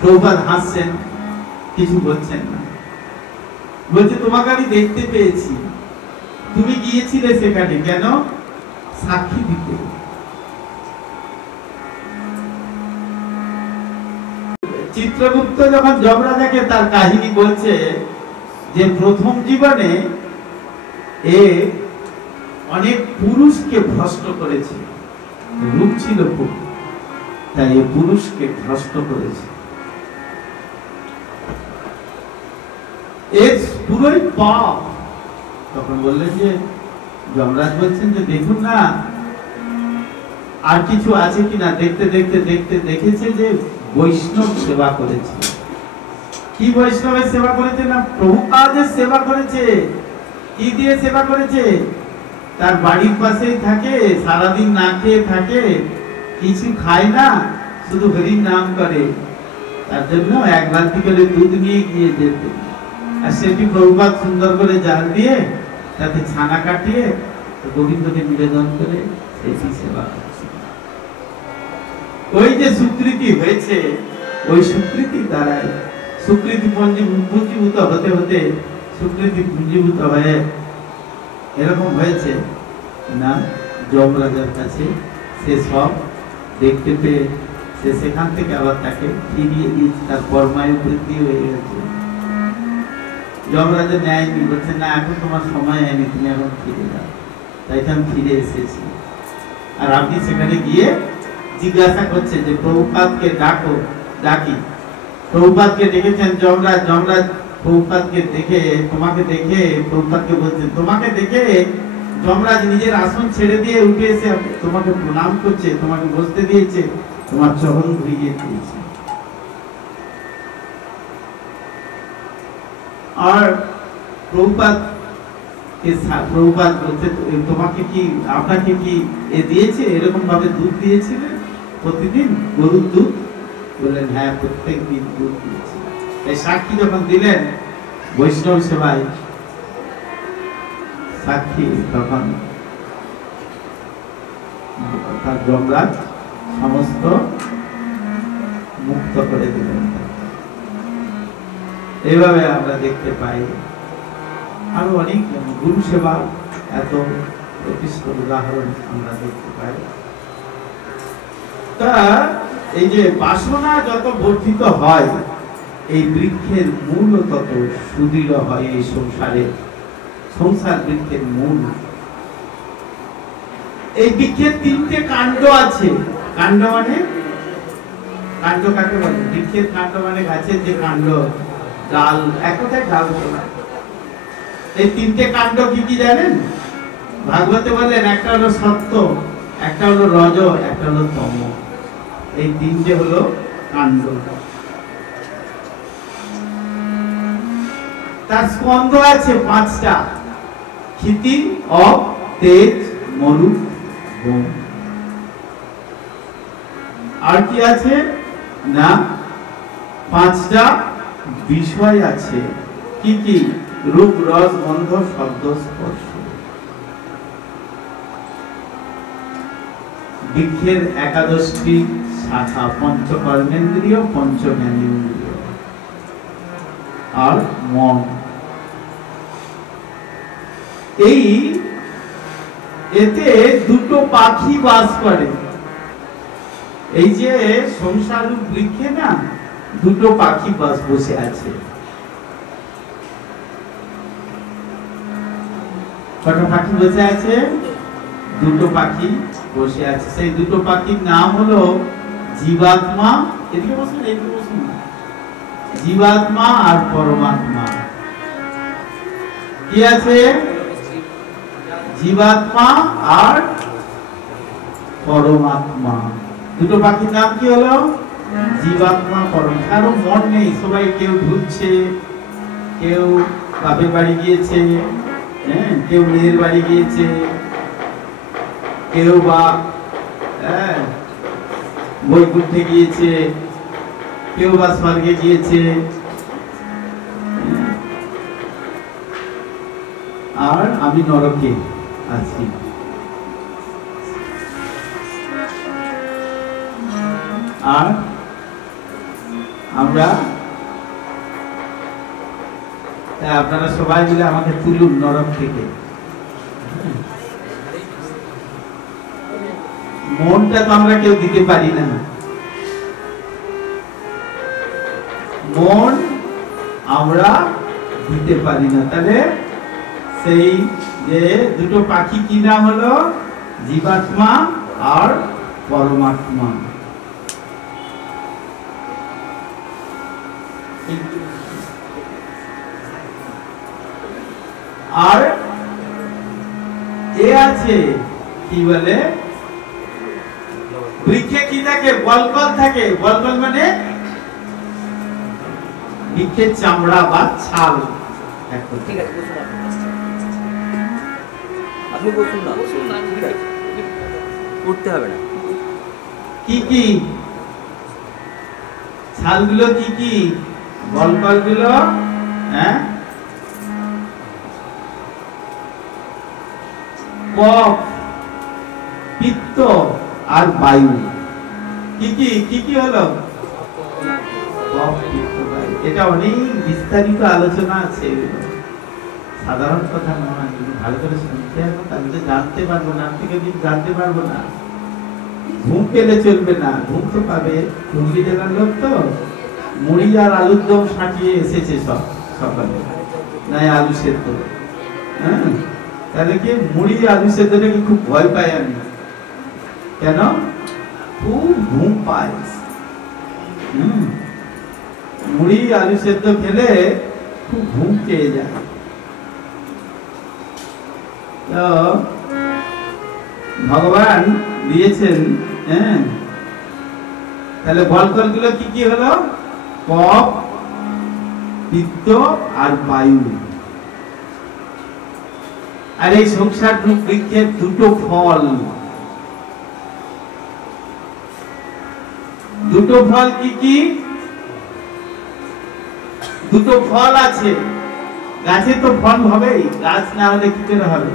প্রভুপাদ হাসছেন, কিছু বলছেন না, বলছে তোমাকে আমি দেখতে পেয়েছি, তুমি গিয়েছিলে সেখানে কেন, সাক্ষী দিতে। চিত্রগুপ্ত যখন যমরাজাকে তার কাহিনী বলছে যে প্রথম জীবনে এ অনেক পুরুষকে ভ্রষ্ট করেছে, রূপ ছিল খুব, তাই এ পুরুষকে ভ্রষ্ট করেছে, এর পুরোই পাপ। তখন বললেন যে, যমরাজ বলছেন যে দেখুন না আর কিছু আছে কিনা। দেখতে দেখতে দেখতে দেখেছে যে বৈষ্ণব সেবা করেছে। কি বৈষ্ণবের সেবা করেছে না, প্রভুপাদের সেবা করেছে। কি দিয়ে সেবা করেছে, তার বাড়ির পাশেই থাকে, সারাদিন না খেয়ে থাকে, কিছু খায় না, শুধু হরির নাম করে। তার জন্য এক বালতি করে দুধ নিয়ে গিয়ে যেতে, আর সেটি প্রভুপাদ সুন্দর করে জাল দিয়ে তাতে ছানা কাটিয়ে গোবিন্দকে নিবেদন করে সেটি সেবা করছে। ওই যে সুকৃতি হয়েছে, ওই সুকৃতি দ্বারাই সুকৃতি পুঞ্জীভূত হতে হতে সুকৃতি পুঞ্জীভূত হয়ে এরকম হয়েছে না, যমরাজার কাছে সে সব দেখতে পেয়ে সে সেখান থেকে আবার তাকে ফিরিয়ে দিয়েছে, তার কর্মায়ু বৃদ্ধি হয়ে গেছে। যমরাজা নেয়নি, বলছে না এখন তোমার সময় হয়নি, তুমি এখন ফিরে যাও। তাই তো আমি ফিরে এসেছি। আর আপনি সেখানে গিয়ে জিজ্ঞাসা করছে যে প্রভুপাদকে ডাকি। প্রভুপাদকে ডেকেছেন যমরাজ। যমরাজ প্রভুপাদকে দেখে, তোমাকে দেখে প্রভুপাদকে বলছেন, তোমাকে দেখে যমরাজ নিজের আসন ছেড়ে দিয়ে উঠে এসে তোমাকে প্রণাম করছে, তোমাকে বসতে দিয়েছে, তোমার চরণ ধুইয়ে দিয়েছে। আর প্রভুপাদ বলতে, তোমাকে কি, আপনাকে কি এ দিয়েছে, এরকম ভাবে দুধ দিয়েছিলেন প্রতিদিন, গরুর দুধ? বললেন হ্যাঁ প্রত্যেক দিন দুধ দিয়েছি। এই সাক্ষী যখন দিলেন বৈষ্ণব সেবায় সাক্ষী, তখন তার যমরাজ সমস্ত মুক্ত করে দিলেন। এইভাবে আমরা দেখতে পাই আরো অনেক গুরু সেবা এত প্রতিষ্ঠ উদাহরণ আমরা দেখতে পাই। তা এই যে বাসনা যত বর্ধিত হয় এই বৃক্ষের মূল তত সুদৃঢ় হয়। এই সংসার বৃক্ষের মূল। এই বৃক্ষের 3টে কাণ্ড আছে। কাণ্ড মানে কাণ্ড কাকে বলে? বৃক্ষের কাণ্ড মানে গাছের যে কাণ্ড, ডাল, এক কথায় ডাল বলা। এই 3টে কাণ্ড কি কি জানেন? ভাগবতে বলেন একটা হলো সত্য, একটা হলো রজ, একটা হলো তম। এই 3টে হলো কাণ্ড। তার স্কন্ধ আছে 5টা: ক্ষিতি, অপ, তেজ, মরু, বোম। আর কি আছে না 5টা বিষয় আছে। কি কি? রূপ, রস, গন্ধ, শব্দ, স্পর্শ। বৃক্ষের 11টি শাখা: পঞ্চকর্মেন্দ্রিয়, পঞ্চজ্ঞানেন্দ্রিয় আর মন। এই এতে 2টো পাখি বাস করে। এই যে সংসার বৃক্ষে না 2টো পাখি বসে আছে। কটা পাখি বসে আছে? 2টো পাখি বসে আছে। সেই 2টো পাখির নাম হলো জীবাত্মা, এদিকে বসুন, এদিকে বসুন, জীবাত্মা আর পরমাত্মা। কি আছে? জীবাত্মা আর পরমাত্মা। 2টো পাখির নাম কি হলো? জীবাত্মা, পরমাত্মা। কারো মন নেই, সবাই কেউ ঘুরছে, কেউ বাপের বাড়ি গিয়েছে, কেউ মেয়ের বাড়ি গিয়েছে, কেউ বা বৈকুণ্ঠে গিয়েছে, কেউ বা স্বর্গে গিয়েছে, আর আমি নরকে আছি। আর আমরা আপনারা সবাই মিলে আমাকে তুলুন নরক থেকে। মনটা তো আমরা কেউ দিতে পারি না। মন আমরা দিতে পারি না। তাহলে সেই যে 2টো পাখি কি নাম হলো? জীবাত্মা আর পরমাত্মা। আর এ আছে কি বলে? বৃক্ষে কি থাকে? বলকল থাকে। বলকল মানে বৃক্ষের চামড়া বা ছাল। ঠিক আছে, আপনি বসুন না, ঠিক আছে, করতে হবে না। কি কি ছালগুলো? কি কি বলকল গুলো? কফ, পিত্ত আর বায়ু। কি কি কি কি হলো? কফ, পিত্ত, বায়ু। এটা অনেক বিস্তারিত আলোচনা আছে, সাধারণ কথা নয়। ভালো করে শুনতে হবে, তাহলে তো জানতে পারবো না। থেকে দিন জানতে পারবো না। ঘুম পেলে চলবে না। ঘুম তো পাবে। হুগলি জেলার লোক তো মুড়ি আর আলুর দম সাঁটিয়ে এসেছে সব সকালে, নাই আলু সেদ্ধ। তাহলে কি মুড়ি আলু সেদ্ধটাকে খুব ভয় পাই আমি। কেন? খুব ঘুম পাই। মুড়ি আলু সেদ্ধ খেলে খুব ঘুম পেয়ে যায়। তো ভগবান দিয়েছেন। তাহলে বলকল গুলো কি কি হলো? কফ, পিত্ত আর বায়ু। আর এই সংসার বৃক্ষের 2টো ফল। দুটো ফল কি কি? দুটো ফল আছে গাছে, তো ফল হবেই, গাছ না হলে কি করে হবে?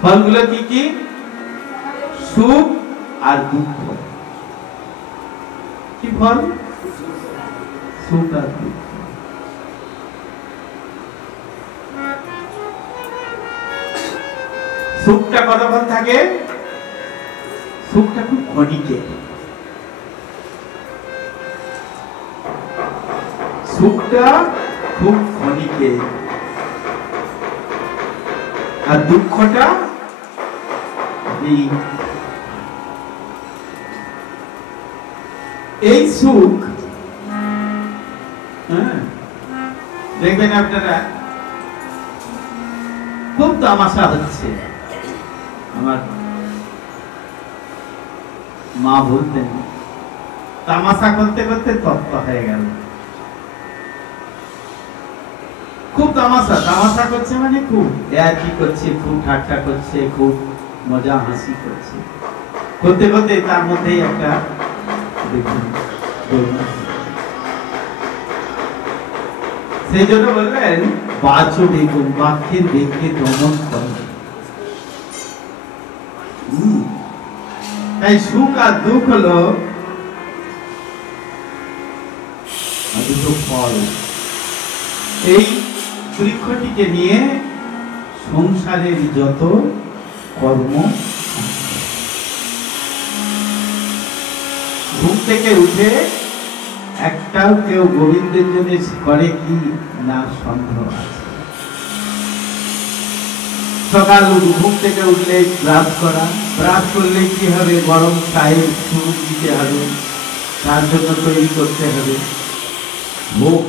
ফলগুলো কি কি? সুখ আর দুঃখ। কি ফল? সুখ আর দুঃখ। সুখটা কতক্ষণ থাকে? সুখটা খুব ক্ষণিকের। সুখটা খুব ক্ষণিকের, আর দুঃখটা এই সুখ, দেখবেন আপনারা খুব তামাশা হচ্ছে। আমার মা বলতেন তামাশা করতে করতে তত্ত্ব হয়ে গেল। খুব তামাশা, তামাশা করছে মানে খুব কি করছে, খুব ঠাট্টা করছে, খুব মজা হাসি করছে, করতে করতে তার মধ্যেই একটা সেই জন্য বললেন বাচো বেগুন, বাক্যের বেগকে দমন করে। তাই সুখ আর দুঃখ হলো দুটো ফল। এই বৃক্ষটিকে নিয়ে সংসারের যত কর্ম, ঘুম থেকে উঠে একটাও কেউ গোবিন্দের জন্য করে কি না সন্দেহ আছে। সকাল ঘুম থেকে উঠলে ব্রাশ করা, ব্রাশ করলে কি হবে? গরম চায়ের চুমুক দিতে হবে, তার জন্য তৈরি করতে হবে ভোগ।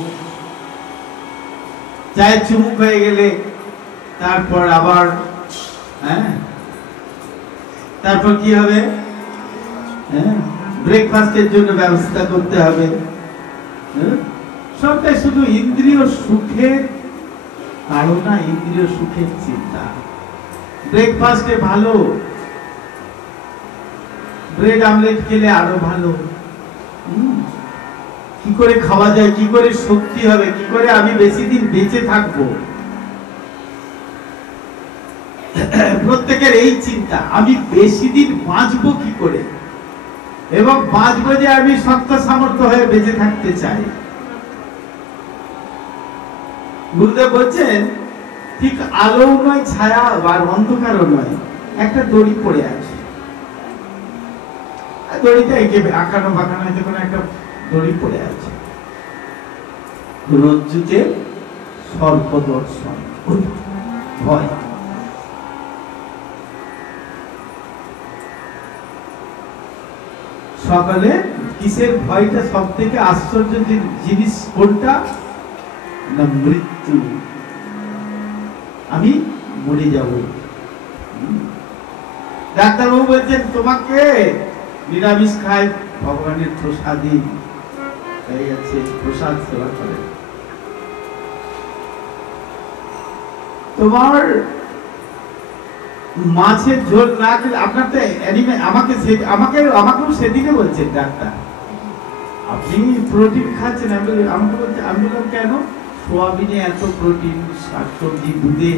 চায়ের চুমুক হয়ে গেলে তারপর আবার তারপর কি হবে? ব্রেকফাস্টের জন্য ব্যবস্থা করতে হবে। সবটাই শুধু ইন্দ্রিয় সুখের ধারণা, ইন্দ্রিয় সুখের চিন্তা। ব্রেকফাস্টে ভালো, ব্রেড আমলেট খেলে আরো ভালো। কি করে খাওয়া যায়, কি করে শক্তি হবে, কি করে আমি বেশি দিন বেঁচে থাকবো, প্রত্যেকের এই চিন্তা। আমি বেশি দিন বাঁচবো কি করে, এবং বাঁচবো যে আমি শক্ত সামর্থ্য হয়ে বেঁচে থাকতে চাই। গুরুদেব বলছেন ঠিক আলো নয়, ছায়া আর অন্ধকারও নয়, একটা দড়ি পড়ে আছে। দড়িটা আঁকানো বাঁকানো হয়তো কোনো একটা দড়ি পড়ে আছে। রজ্জুতে সর্পদর্শন, ভয়। সকালে কিসের ভয়টা? সব থেকে আশ্চর্য জিনিস কোনটা না? মৃত্যু। আমি মরে যাব। ডাক্তারবাবু বলছেন তোমাকে নিরামিষ খায়, ভগবানের প্রসাদী হয়ে গেছে, প্রসাদ সেবা করে। তোমার মাছের ঝোল না খেলে আপনার তো আমাকেও সেদিনে বলছেন ডাক্তার আপনি প্রোটিন খাচ্ছেন। আমাকে বলছে, আমি বললাম কেন? সোয়াবিনে এত প্রোটিন, শাকসবজি, দুধে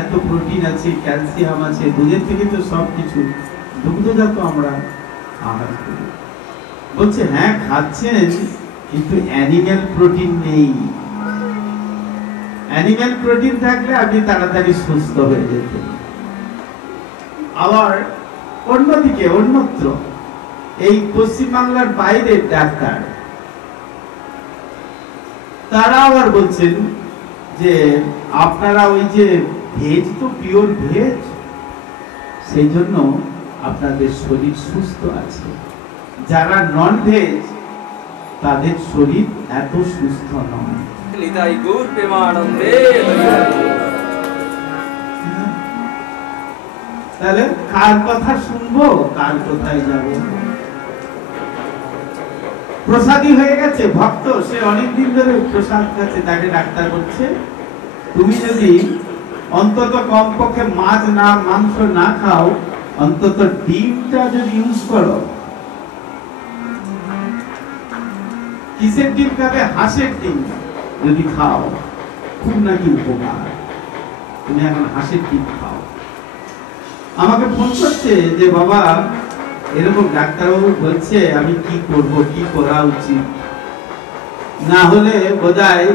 এত প্রোটিন আছে, ক্যালসিয়াম আছে, দুধের থেকে তো সবকিছু দুগ্ধজাত আমরা আহার করি। বলছে হ্যাঁ খাচ্ছেন, কিন্তু অ্যানিম্যাল প্রোটিন নেই। অ্যানিম্যাল প্রোটিন থাকলে আপনি তাড়াতাড়ি সুস্থ হয়ে যেতেন। আবার অন্যদিকে অন্যত্র এই পশ্চিমবাংলার বাইরের ডাক্তার তারা আবার বলছেন যে আপনারা ওই যে ভেজ, তো পিওর ভেজ, সেই জন্য আপনাদের শরীর সুস্থ আছে। যারা নন ভেজ তাদের শরীর এত সুস্থ নয়। তাহলে কার কথা শুনবো, কার কোথায় যাব? প্রসাদী হয়ে গেছে ভক্ত, সে অনেকদিন ধরে প্রসাদ খাচ্ছে, তাকে ডাক্তার বলছে তুমি যদি অন্তত কমপক্ষে মাছ না মাংস না খাও, অন্তত ডিমটা যদি ইউজ করো কিসের ডিম খাবে? হাঁসের ডিম যদি খাও খুব নাকি উপকার, তুমি এখন হাঁসের ডিম খাও। আমাকে ফোন করছে যে বাবা এরকম ডাক্তারবাবু বলছে, আমি কি করব, কি করা উচিত, না হলে বোধহয়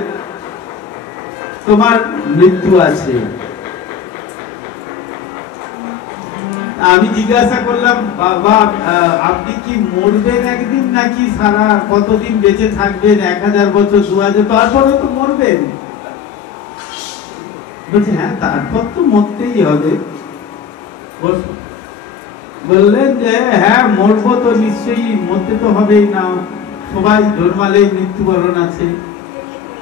তোমার মৃত্যু আছে। আমি জিজ্ঞাসা করলাম, বাবা আপনি কি মরবেন একদিন, নাকি সারা কতদিন বেঁচে থাকবেন, 1000 বছর 2000, তারপরে তো মরবেন? বলছে হ্যাঁ তারপর তো মরতেই হবে। বললেন যে হ্যাঁ মরবো তো নিশ্চয়ই, মরতে তো হবেই, না সবাই জন্মালেই মৃত্যুবরণ আছে,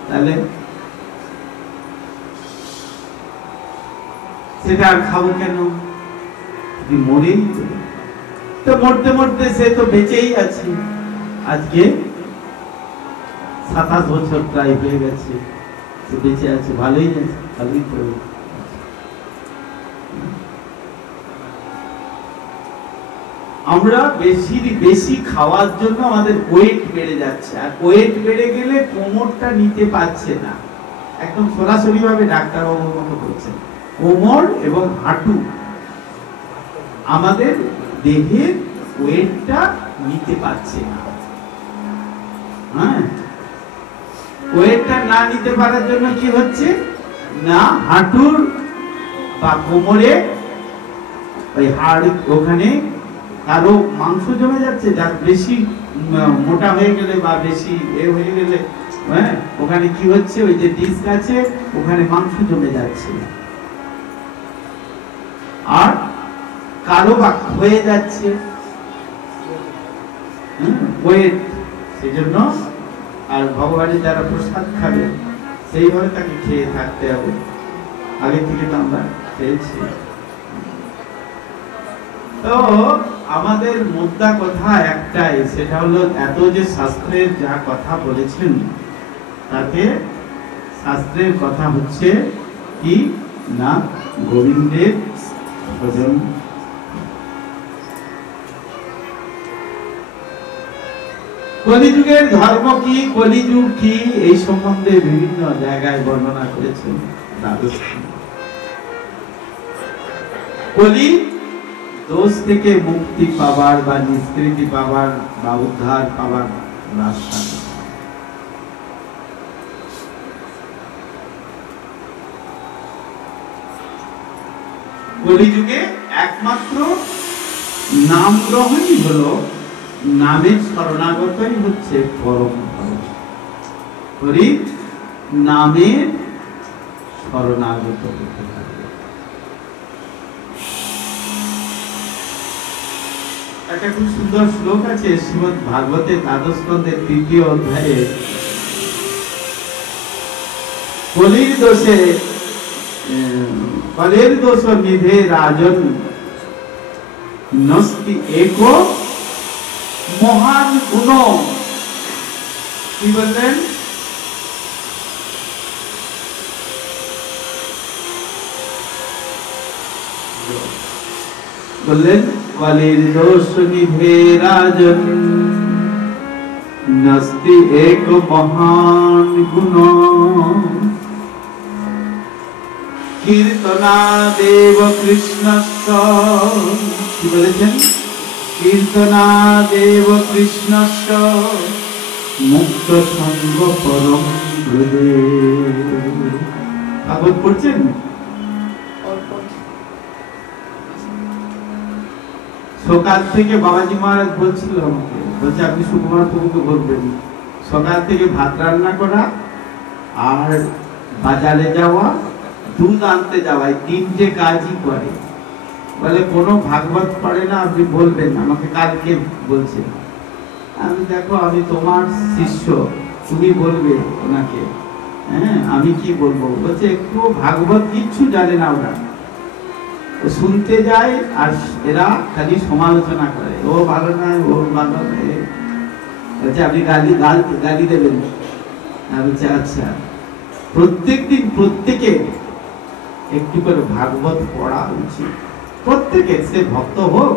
তাহলে সেটা আর খাবো কেন, মরেই তো মরতে মরতে সে তো বেঁচেই আছে। আজকে 27 বছর প্রায় হয়ে গেছে, সে বেঁচে আছে, ভালোই আছে, ভালোই তো। আমরা বেশি খাওয়ার জন্য আমাদের ওয়েট বেড়ে যাচ্ছে, আর ওয়েট বেড়ে গেলে কোমরটা নিতে পারছে না, একদম সরাসরি ভাবে ডাক্তারবাবুর মতো বলছেন, কোমর এবং হাঁটু আমাদের দেহের ওয়েটটা নিতে পারছে না। হ্যাঁ, ওয়েটটা না নিতে পারার জন্য কি হচ্ছে না, হাঁটুর বা কোমরে ওই হাড় ওখানে আরো মাংস জমে যাচ্ছে, যার বেশি মোটা হয়ে গেলে বা বেশি হয়ে গেলে, হ্যাঁ ওখানে কি হচ্ছে, ওই যে ডিস্ক আছে ওখানে মাংস জমে যাচ্ছে, আর কারো বা হয়ে যাচ্ছে ওয়েট। সেজন্য আর ভগবানের যারা প্রসাদ খাবে সেইভাবে তাকে খেয়ে থাকতে হবে, আগে থেকে তো আমরা খেয়েছি। তো আমাদের মুদ্রা কথা একটাই, সেটা হলো এত যে শাস্ত্রের যা কথা বলেছেন, তাতে শাস্ত্রের কথা হচ্ছে কি না, গোবিন্দের ভজন। কলিযুগের ধর্ম কি, কলিযুগ কি, এই সম্বন্ধে বিভিন্ন জায়গায় বর্ণনা করেছেন দ্বাদশ। কলি দোষ থেকে মুক্তি পাবার বা নিষ্কৃতি পাবার বা উদ্ধার পাবার রাস্তা। কলিযুগে একমাত্র নাম গ্রহণই হলো, নামের শরণাগতই হচ্ছে পরম ধর্ম। হরি নামের শরণাগত হতে হবে। একটা খুব সুন্দর শ্লোক আছে শ্রীমদ্ ভাগবতে দ্বাদশ স্কন্ধের 3য় অধ্যায়ে, কলির দোষে কলের দোষ নিধে রাজন নস্তি एको মহান গুণ। কি বললেন? বললেন কলির দোষ নিধে রাজন নস্তি এক মহান গুণ। কীর্তনা দেব কৃষ্ণস্য, কি বলেছেন? কীর্তনা দেব কৃষ্ণস্য মুক্ত সঙ্গ পরম হৃদে। ভাগবত পড়ছেন? সকাল থেকে বাবাজি মহারাজ বলছিল আমাকে, বলছে আপনি সুকুমার প্রভুকে বলবেন সকাল থেকে ভাত রান্না করা আর বাজারে যাওয়া, দুধ আনতে যাওয়া, এই 3টে কাজই করে। বলে কোনো ভাগবত পড়ে না, আপনি বলবেন আমাকে, কালকে বলছে। আমি দেখো আমি তোমার শিষ্য, তুমি বলবে ওনাকে, হ্যাঁ আমি কি বলবো? বলছে একটু ভাগবত কিচ্ছু জানে না ওরা, শুনতে যায় আর এরা খালি সমালোচনা করে, ও ভালো নয়, ও ভালো নয়। বলছে আপনি গালি দেবেন? বলছে আচ্ছা, প্রত্যেকদিন প্রত্যেকে একটু করে ভাগবত পড়া উচিত, প্রত্যেকে, সে ভক্ত হোক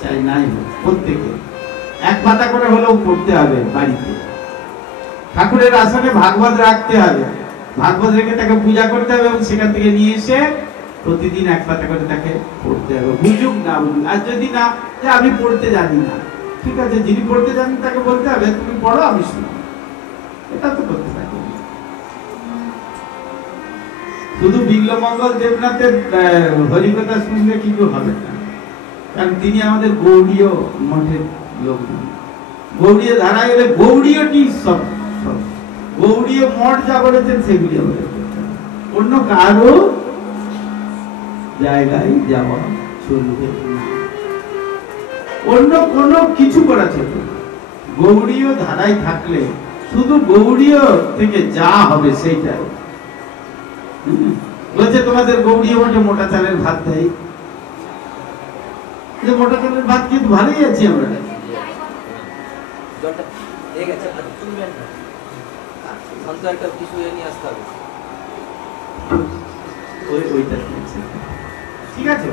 চাই নাই হোক, প্রত্যেকে এক পাতা করে হলেও পড়তে হবে বাড়িতে। ঠাকুরের আসনে ভাগবত রাখতে হবে, ভাগবত রেখে তাকে পূজা করতে হবে এবং সেখান থেকে নিয়ে এসে প্রতিদিন এক পাতা করে তাকে পড়তে হবে, বুঝুক না বুঝুক। আর যদি না যে আমি পড়তে জানি না, ঠিক আছে, যিনি পড়তে জানেন তাকে বলতে হবে তুমি পড়ো আমি শুনি, এটা তো করতে পারি। শুধু বিল্লমঙ্গল দেবনাথের হরিকথা শুনলে কিছু হবে না, কারণ তিনি আমাদের গৌড়ীয় মঠের লোক, গৌড়ীয় ধারা গেলে গৌড়ীয়টি সব, গৌড়ীয় মঠ যা বলেছেন সেগুলি আমাদের অন্য কারো জায়গায় যাওয়া চলবে না, অন্য কোনো কিছু করা চলবে না। গৌড়ীয় ধারায় থাকলে শুধু গৌড়ীয় থেকে যা হবে সেইটাই বলছে। তোমাদের গৌড়ীয় মঠে মোটা চালের ভাত দেয়, যে মোটা চালের ভাত কিন্তু ভালোই আছি আমরা। ঠিক আছে,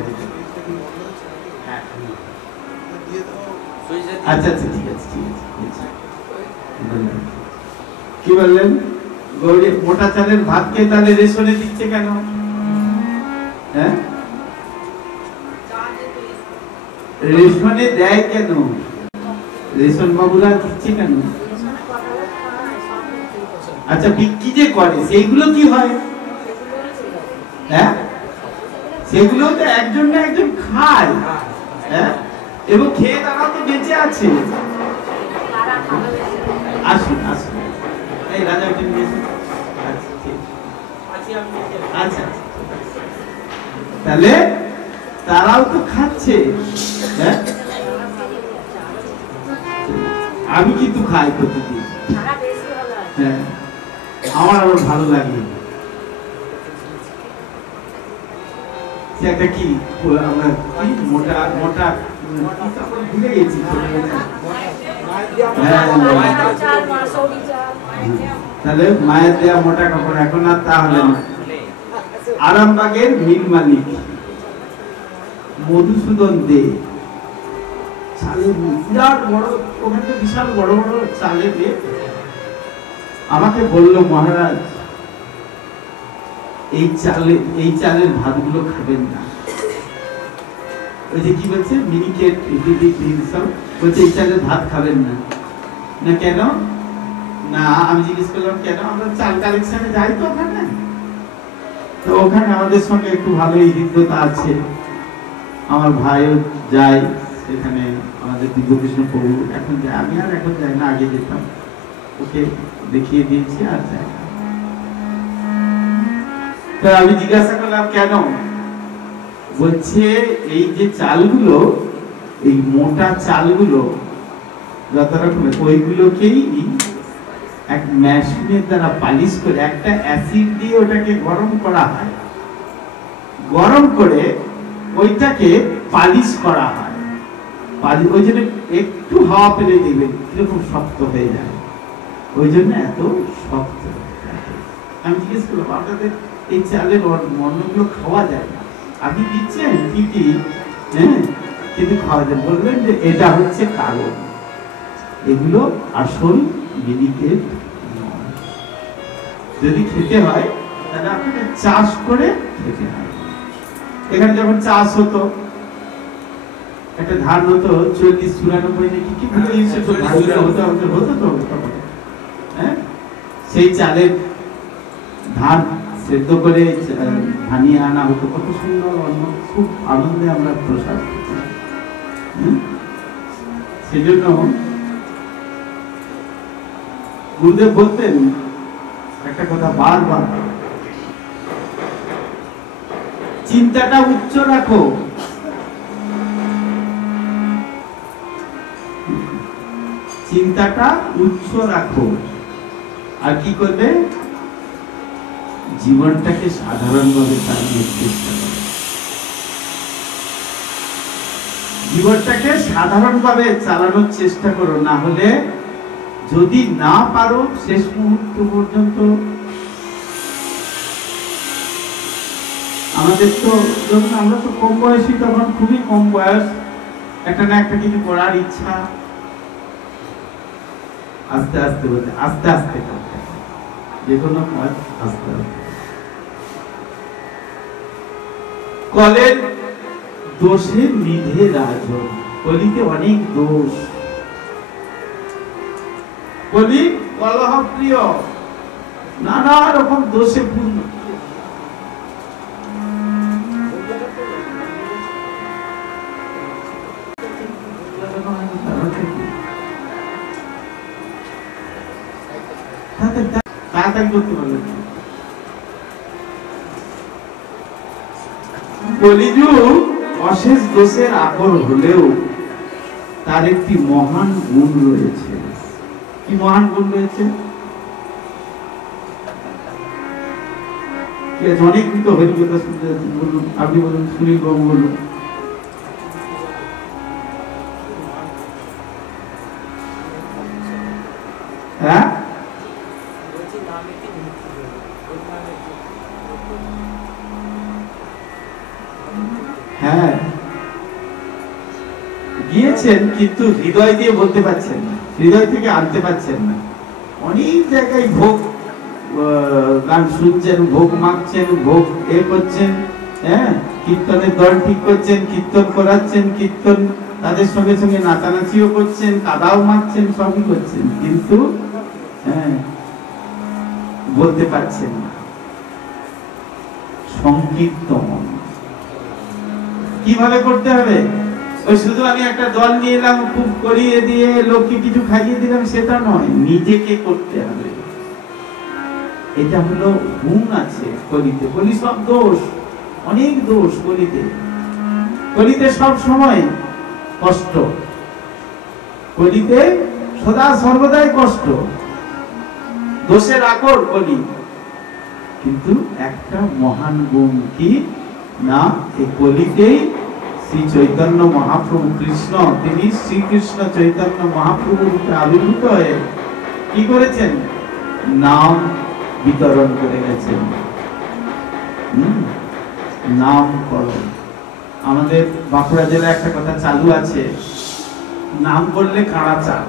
আচ্ছা আচ্ছা ঠিক আছে ঠিক আছে। কি বললেন? গৌড়ী মোটা চালের ভাত কে তাহলে রেশনে দিচ্ছে কেন? হ্যাঁ, রেশনে দেয় কেন? রেশন বাবুরা দিচ্ছে কেন? আচ্ছা বিক্রি যে করে সেইগুলো কি হয়? হ্যাঁ, সেগুলো তো একজন না একজন খায়, হ্যাঁ, এবং খেয়ে তারা তো বেঁচে আছে। আসুন আসুন, এই রাজা উঠে নিয়েছেন। আচ্ছা, তাহলে তারাও তো খাচ্ছে, হ্যাঁ, আমি কিন্তু খাই প্রতিদিন, হ্যাঁ, আমার আবার ভালো লাগে। একটা কি আমরা মোটা মোটা ভুলে গেছি, তাহলে মায়ের দেয়া মোটা কাপড় এখন আর তাহলে না। আরামবাগের মিল মালিক মধুসূদন দে চালের বিরাট বড়, ওখানে বিশাল বড় বড় চালের দে আমাকে বলল, মহারাজ এই চালের ভাতগুলো খাবেন না। ওই যে কি বলছে মিনিকেট বলছে এই চালের ভাত খাবেন না। না কেন? না আমি জিজ্ঞেস করলাম কেন? আমরা চাল কালেকশনে যাই তো ওখানে, তো ওখানে আমাদের সঙ্গে একটু ভালোই হৃদ্যতা আছে, আমার ভাইও যায় সেখানে, আমাদের দিব্যকৃষ্ণ প্রভু এখন যায়, আমি আর এখন যাই না, আগে যেতাম, ওকে দেখিয়ে দিয়েছি আর যাই। তো আমি জিজ্ঞাসা করলাম কেন? বলছে এই যে চালগুলো, এই মোটা চালগুলো যত রকমের, ওইগুলোকেই এক মেশিনের দ্বারা পালিশ করে একটা অ্যাসিড দিয়ে ওটাকে গরম করা হয়, গরম করে ওইটাকে পালিশ করা হয়, ওই জন্য একটু হাওয়া পেলে দেখবেন কিরকম শক্ত হয়ে যায়, ওই জন্য এত শক্ত। আমি জিজ্ঞেস করলাম আপনাদের এই চালের অন্নগুলো খাওয়া যায় না, আপনি দিচ্ছেন ঠিকই, হ্যাঁ, কিন্তু খাওয়া যায়। বলবেন যে এটা হচ্ছে কারণ, এগুলো আসল মেডিকেট নয়। যদি খেতে হয় তাহলে আপনাকে চাষ করে খেতে হয়। এখানে যখন চাষ হতো, একটা ধান হতো 40-94 নাকি কি হতো তো, হ্যাঁ, সেই চালের ধান সেদ্ধ করে ভানিয়ে আনা হতো, কত সুন্দর অন্ন, খুব আনন্দে আমরা প্রসাদ খেতাম। সেজন্য গুরুদেব বলতেন একটা কথা বারবার, চিন্তাটা উচ্চ রাখো, চিন্তাটা উচ্চ রাখো, আর কি করবে? জীবনটাকে সাধারণভাবে চালানোর চেষ্টা করো, জীবনটাকে সাধারণভাবে চালানোর চেষ্টা করো। না হলে যদি না পারো শেষ মুহূর্ত পর্যন্ত, আমাদের তো যখন আমরা তো কম বয়সী, তখন খুবই কম বয়স, একটা না একটা কিছু করার ইচ্ছা, আস্তে আস্তে বলতে আস্তে আস্তে করতে, যে কোনো কাজ আস্তে আস্তে। কলের দোষে নিধে রাজন, কলিতে অনেক দোষ, কলি কলহ প্রিয়, নানা রকম দোষে পূর্ণ। কলিযুগ অশেষ দোষের আকর হলেও তার একটি মহান গুণ রয়েছে। কি মহান গুণ রয়েছে? অনেক তো হরিকথা শুনতে বলুন, আপনি বলুন, সুনীল বাবু বলুন। হ্যাঁ, হ্যাঁ গিয়েছেন, কিন্তু হৃদয় দিয়ে বলতে পারছেন না, হৃদয় থেকে আনতে পারছেন না। অনেক জায়গায় ভোগ গান শুনছেন, ভোগ মাগছেন, ভোগ করছেন, হ্যাঁ, কীর্তনের দল ঠিক করছেন, কীর্তন করাচ্ছেন, কীর্তন তাদের সঙ্গে সঙ্গে নাচানাচিও করছেন, কাদাও মারছেন, সবই করছেন, কিন্তু হ্যাঁ বলতে পারছেন না। সংকীর্তন কিভাবে করতে হবে? ওই শুধু আমি একটা দল নিয়ে এলাম, খুব করিয়ে দিয়ে লোককে কিছু খাইয়ে দিলাম, সেটা নয়, নিজেকে করতে হবে। এটা হলো গুণ আছে কলিতে। কলি সব দোষ, অনেক দোষ কলিতে। কলিতে সব সময় কষ্ট, কলিতে সদা সর্বদাই কষ্ট, দোষের আকর কলি। কিন্তু একটা মহান গুণ কি না, এই কলিতেই শ্রী চৈতন্য মহাপ্রভু কৃষ্ণ, তিনি শ্রীকৃষ্ণ চৈতন্য মহাপ্রভু রূপে আবির্ভূত হয়ে কি করেছেন? নাম বিতরণ করে গেছেন। নামকরণ। আমাদের বাঁকুড়া জেলায় একটা কথা চালু আছে, নাম করলে কাঁড়া চাল।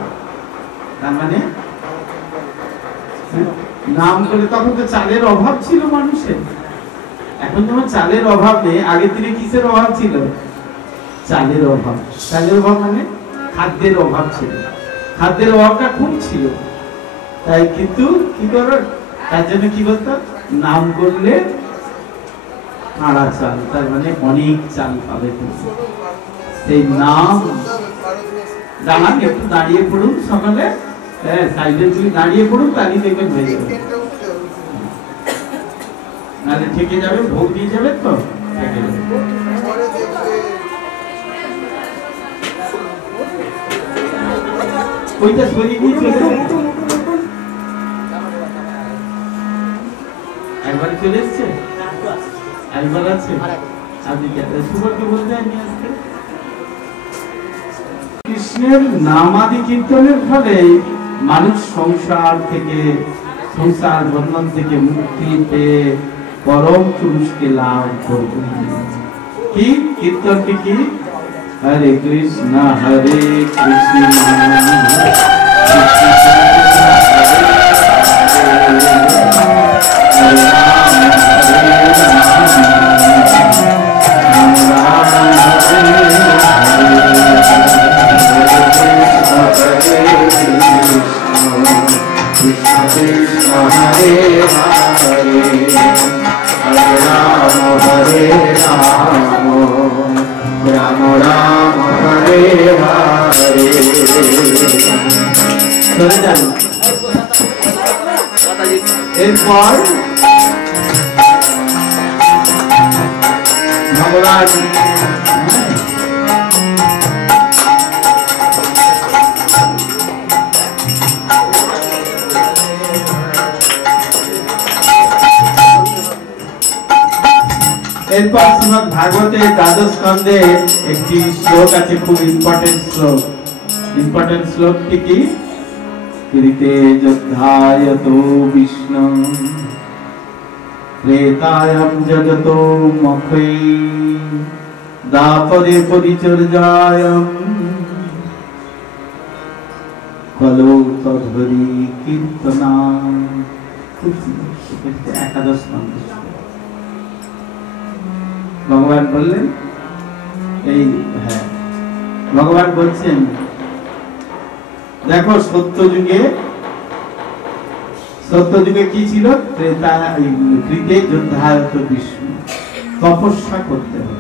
তার মানে নাম করে, তখন তো চালের অভাব ছিল মানুষের, এখন যেমন চালের অভাব নেই, আগের দিনে কিসের অভাব ছিল? চালের অভাব। চালের অভাব মানে খাদ্যের অভাব ছিল, খাদ্যের অভাবটা খুব ছিল। তাই কিন্তু কি করো, তার জন্য কি বলতো, নাম করলে কাঁড়া চাল, তার মানে অনেক চাল পাবে। সেই নাম, দাঁড়ান একটু দাঁড়িয়ে পড়ুন সকালে, হ্যাঁ সাইডে যদি দাঁড়িয়ে পড়ুন, তাহলে দেখবেন হয়ে যাবে, নাহলে ঠেকে যাবে, ভোগ দিয়ে যাবে তো ঠেকে যাবে। ওইটা সরিয়ে নিয়ে চলে যাবে, একবার চলে এসছে, একবার আছে। আপনি সুবলকে বলতে নিয়ে আসতে। কৃষ্ণের নামাদি কীর্তনের ফলে মানুষ সংসার থেকে, সংসার বন্ধন থেকে মুক্তি পেয়ে পরম পুরুষকে লাভ করবে। কি কীর্তনটি কি? হরে কৃষ্ণ হরে কৃষ্ণ এরপর ভগবান এরপর শ্রীমদ্ ভাগবতের দ্বাদশ স্কন্ধে একটি শ্লোক আছে, খুব ইম্পর্টেন্ট শ্লোক। ইম্পর্টেন্ট শ্লোকটি কি? কৃতে যদ্ধায়তো বিষ্ণু ত্রেতায়াম জগতো মখে দাপরে পরিচর্যায়াম কলৌ তদ্হরি কীর্তনা। একাদশ মন্ত্র ভগবান বললেন, এই হ্যাঁ ভগবান বলছেন দেখো সত্যযুগে কি ছিল? কৃতে যোদ্ধায়ত বিষ্ণু, তপস্যা করতে হতো।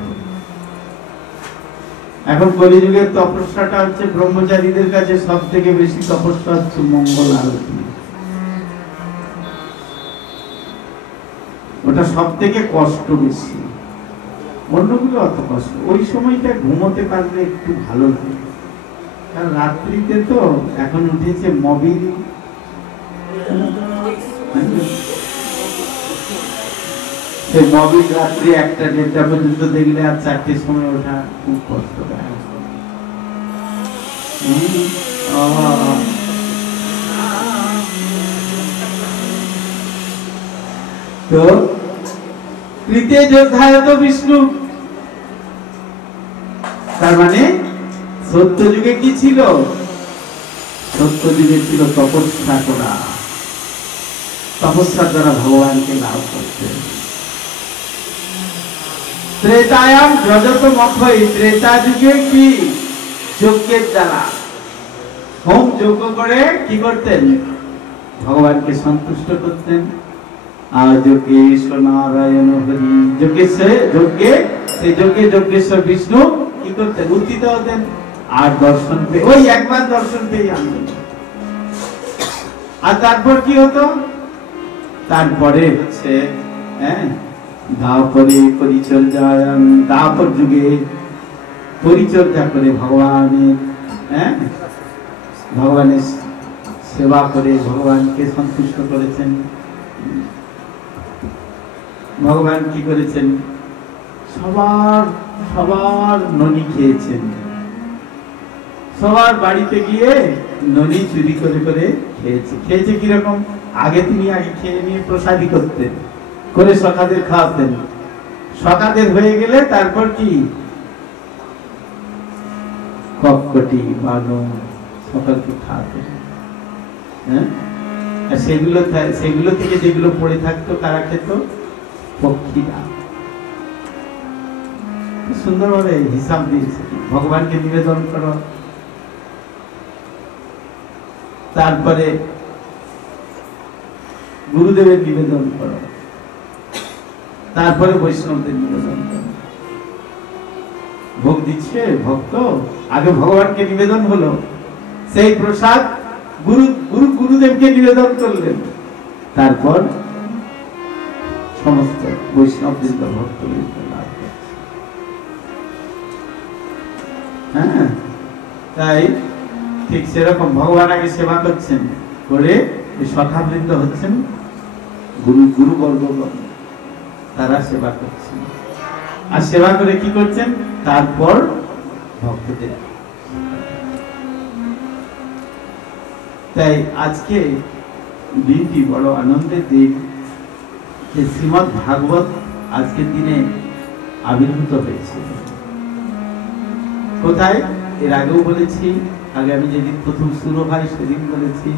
এখন কলিযুগের তপস্যাটা হচ্ছে ব্রহ্মচারীদের কাছে সব থেকে বেশি তপস্যা হচ্ছে মঙ্গল আরতি। ওটা সব থেকে কষ্ট বেশি, অন্যগুলো অত কষ্ট। ওই সময়টা ঘুমোতে পারলে একটু ভালো লাগে, কারণ রাত্রিতে তো এখন উঠেছে মোবিল, সেই মোবিল রাত্রি 1টা-1:30 পর্যন্ত দেখলে আর 4টের সময় ওঠা খুব কষ্ট। তো কৃতে যোদ্ধায়ত বিষ্ণু, তার মানে সত্যযুগে কি ছিল? সত্যযুগে ছিল তপস্যা করা, তপস্যার দ্বারা ভগবানকে লাভ করতে। ত্রেতায়াম যজত মখৈ, ত্রেতা যুগে কি? যজ্ঞের দ্বারা, হোম যজ্ঞ করে কি করতেন? ভগবানকে সন্তুষ্ট করতেন। আর যোগেশ্বর নারায়ণ হরি, যোগেশ্বর বিষ্ণু কি করতেন? উত্থিত হতেন। আর দর্শন পেয়ে, ওই একবার দর্শন পেয়ে আনতেন। আর তারপর কি হতো? তারপরে হচ্ছে দাপরে পরিচর্যা, দাপর যুগে পরিচর্যা করে ভগবানের সেবা করে ভগবানকে সন্তুষ্ট করেছেন। ভগবান কি করেছেন? সবার ননি খেয়েছেন। সবার বাড়িতে গিয়ে ননি চুরি করে করে খেয়েছে। কিরকম? তিনি আগে খেয়ে নিয়ে প্রসাদী করতেন, করে সখাদের খাওয়াতেন। সখাদের হয়ে গেলে তারপর কি কপকটি বানর সকলকে খাওয়াতেন। সেগুলো থেকে যেগুলো পড়ে থাকতো কারা খেত? পক্ষীরা। সুন্দরভাবে হিসাব দিয়েছে, ভগবানকে নিবেদন করো, তারপরে গুরুদেবের নিবেদন করো, তারপরে বৈষ্ণবদের নিবেদন করো। ভোগ দিচ্ছে ভক্ত, আগে ভগবানকে নিবেদন হলো, সেই প্রসাদ গুরুদেবকে নিবেদন করলেন, তারপর সমস্ত বৈষ্ণববৃন্দ ভক্তবৃন্দ লাভ করছে। হ্যাঁ, তাই ঠিক সেরকম ভগবান আগে সেবা করছেন, করে সখাবৃন্দ হচ্ছেন গুরুবর্গগণ, তারা সেবা করছেন। আর সেবা করে কি করছেন? তারপর ভক্তদের। তাই আজকে দিনটি বড় আনন্দের দিন, যে শ্রীমদ ভাগবত আজকের দিনে আবির্ভূত হয়েছে। কোথায়? এর আগেও বলেছি, আগে আমি যেদিন প্রথম শুরু হয় সেদিন বলেছি,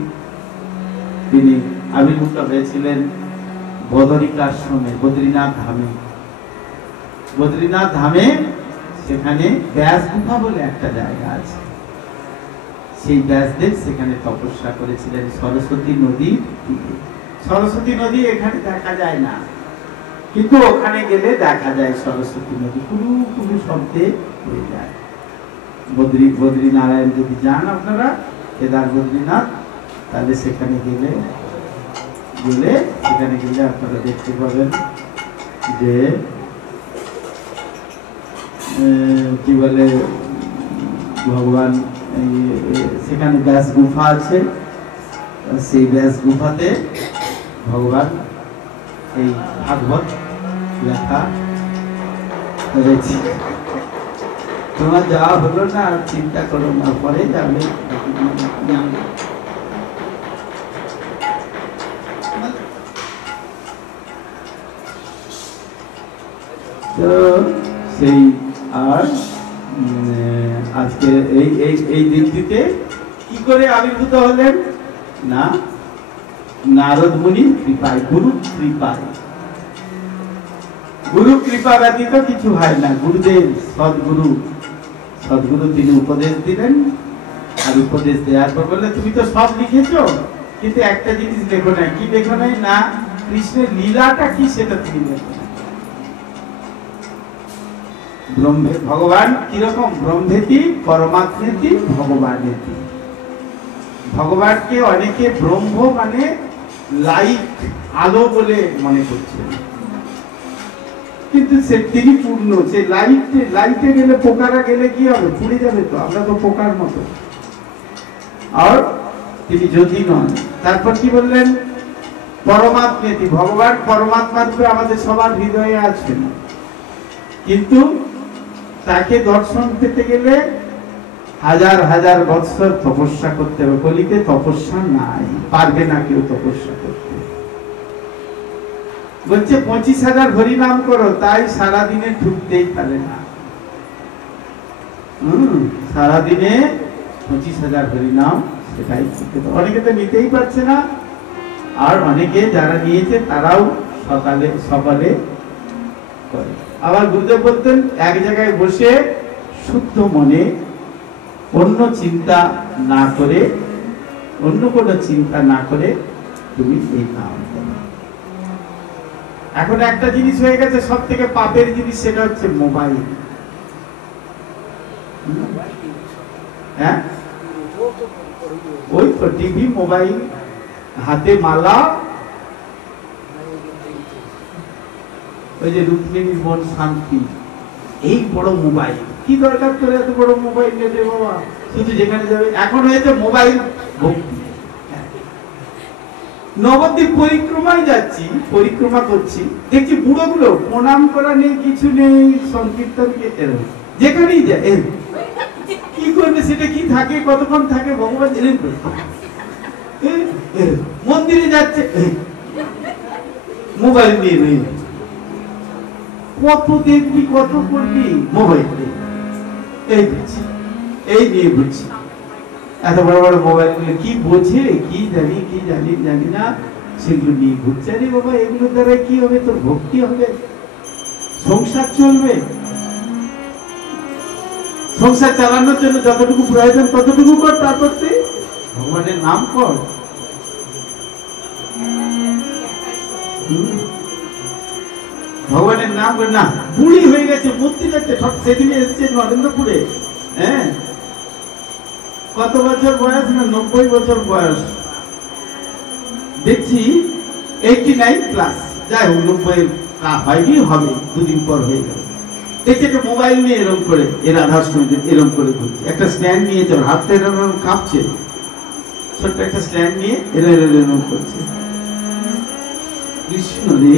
তিনি আবির্ভূত হয়েছিলেন বদরিকাশ্রমে, বদ্রীনাথ ধামে। বদ্রীনাথ ধামে সেখানে ব্যাস গুফা বলে একটা জায়গা আছে। সেই ব্যাসদেব সেখানে তপস্যা করেছিলেন সরস্বতী নদীর তীরে। সরস্বতী নদী এখানে দেখা যায় না, কিন্তু ওখানে গেলে দেখা যায় সরস্বতী নদী কুলু কুলু শব্দে হয়ে যায়। বদ্রীনারায়ণ যদি যান আপনারা, কেদার বদ্রীনাথ, তাহলে সেখানে গেলে আপনারা দেখতে পাবেন যে কি বলে ভগবান, সেখানে ব্যাস গুফা আছে। সেই ব্যাস গুফাতে ভগবান এই ভাগবত লেখা হয়েছে। তোমার যাওয়া হলো না, আর চিন্তা করো না, পরে যাবে। তো সেই আর আজকে এই দিনটিতে কি করে আবির্ভূত হলেন? না, নারদ মুনির কৃপায়, গুরু কৃপায়। গুরু কৃপা ব্যতীত কিছু হয় না। গুরুদেব সদ্গুরু, সদ্গুরু তিনি উপদেশ দিলেন, আর উপদেশ দেওয়ার পর বললে তুমি তো সব লিখেছো, কিন্তু একটা জিনিস লেখো নাই। কি লেখো নাই? না কৃষ্ণের লীলাটা কি সেটা তুমি লেখো। ব্রহ্মে ভগবান কিরকম? ব্রহ্মেতি পরমাত্মেতি ভগবানেতি। ভগবানকে অনেকে ব্রহ্ম মানে লাইট, আলো বলে মনে করছেন, কিন্তু তিনি পূর্ণ। সে লাইটে গেলে, পোকারা গেলে কি হবে? পুড়ে যাবে তো, আমরা তো পোকার মতো। আর তিনি জ্যোতি নন। তারপর কি বললেন? পরমাত্মেতি, ভগবান পরমাত্মা রূপে আমাদের সবার হৃদয়ে আছেন, কিন্তু তাকে দর্শন পেতে গেলে হাজার হাজার বৎসর তপস্যা করতে হবে। কলিতে তপস্যা নাই, পারবে না কেউ তপস্যা করতে। বলছে 25,000 হরিনাম করো, তাই সারাদিনে ঢুকতেই পারে না। সারাদিনে 25,000 হরিনাম, সেটাই অনেকে তো নিতেই পারছে না। আর অনেকে যারা নিয়েছে তারাও সকালে সকালে করে। আবার গুরুদেব বলতেন এক জায়গায় বসে শুদ্ধ মনে, অন্য চিন্তা না করে, অন্য কোনো চিন্তা না করে তুমি এই নাম করো। এখন একটা জিনিস হয়ে গেছে সব থেকে পাপের জিনিস, সেটা হচ্ছে মোবাইল। হ্যাঁ, ওই তো টিভি, মোবাইল, হাতে মালা, ওই যে রুক্মিণীর মন শান্তি, এই বড় মোবাইল। কি দরকার করে এত বড় মোবাইল নিয়ে যাবে বাবা? শুধু যেখানে যাবে এখন হয়েছে মোবাইল ভক্তি। নবদ্বীপ পরিক্রমায় যাচ্ছি, পরিক্রমা করছি, দেখছি বুড়োগুলো প্রণাম করা নেই, কিছু নেই, সংকীর্তন যেখানেই যায় কি করবে? সেটা কি থাকে, কতক্ষণ থাকে ভগবান জানেন। মন্দিরে যাচ্ছে মোবাইল নিয়ে নেই, কত দেখবি, কত করবি, মোবাইল এই বুঝছি, এই নিয়ে বুঝছি। এত বড় বড় মোবাইল গুলো কি বোঝে, কি জানি, কি জানি না, সেগুলো নিয়ে ঘুরছে। আরে বাবা, এগুলোর দ্বারা কি হবে? তোর ভক্তি হবে, সংসার চলবে। সংসার চালানোর জন্য যতটুকু প্রয়োজন ততটুকু কর, তারপর ভগবানের নাম কর। ভগবানের নাম করে না। বুড়ি হয়ে গেছে, মূর্তি দেখতে, সেদিনে এসছে নরেন্দ্রপুরে। হ্যাঁ, কত বছর বয়স? না 90 বছর বয়স। দেখছি 89 প্লাস, যাই হোক 90 হয়নি, হবে, দুদিন পর হয়ে গেল। দেখছি একটা মোবাইল নিয়ে এরকম করে, এর রাধাষ্টমীতে এরকম করে ঘুরছে। একটা স্ট্যান্ড নিয়েছে, হাতটা এরকম কাঁপছে, ছোট্ট একটা স্ট্যান্ড নিয়ে এরকম করছে। কৃষ্ণ রে,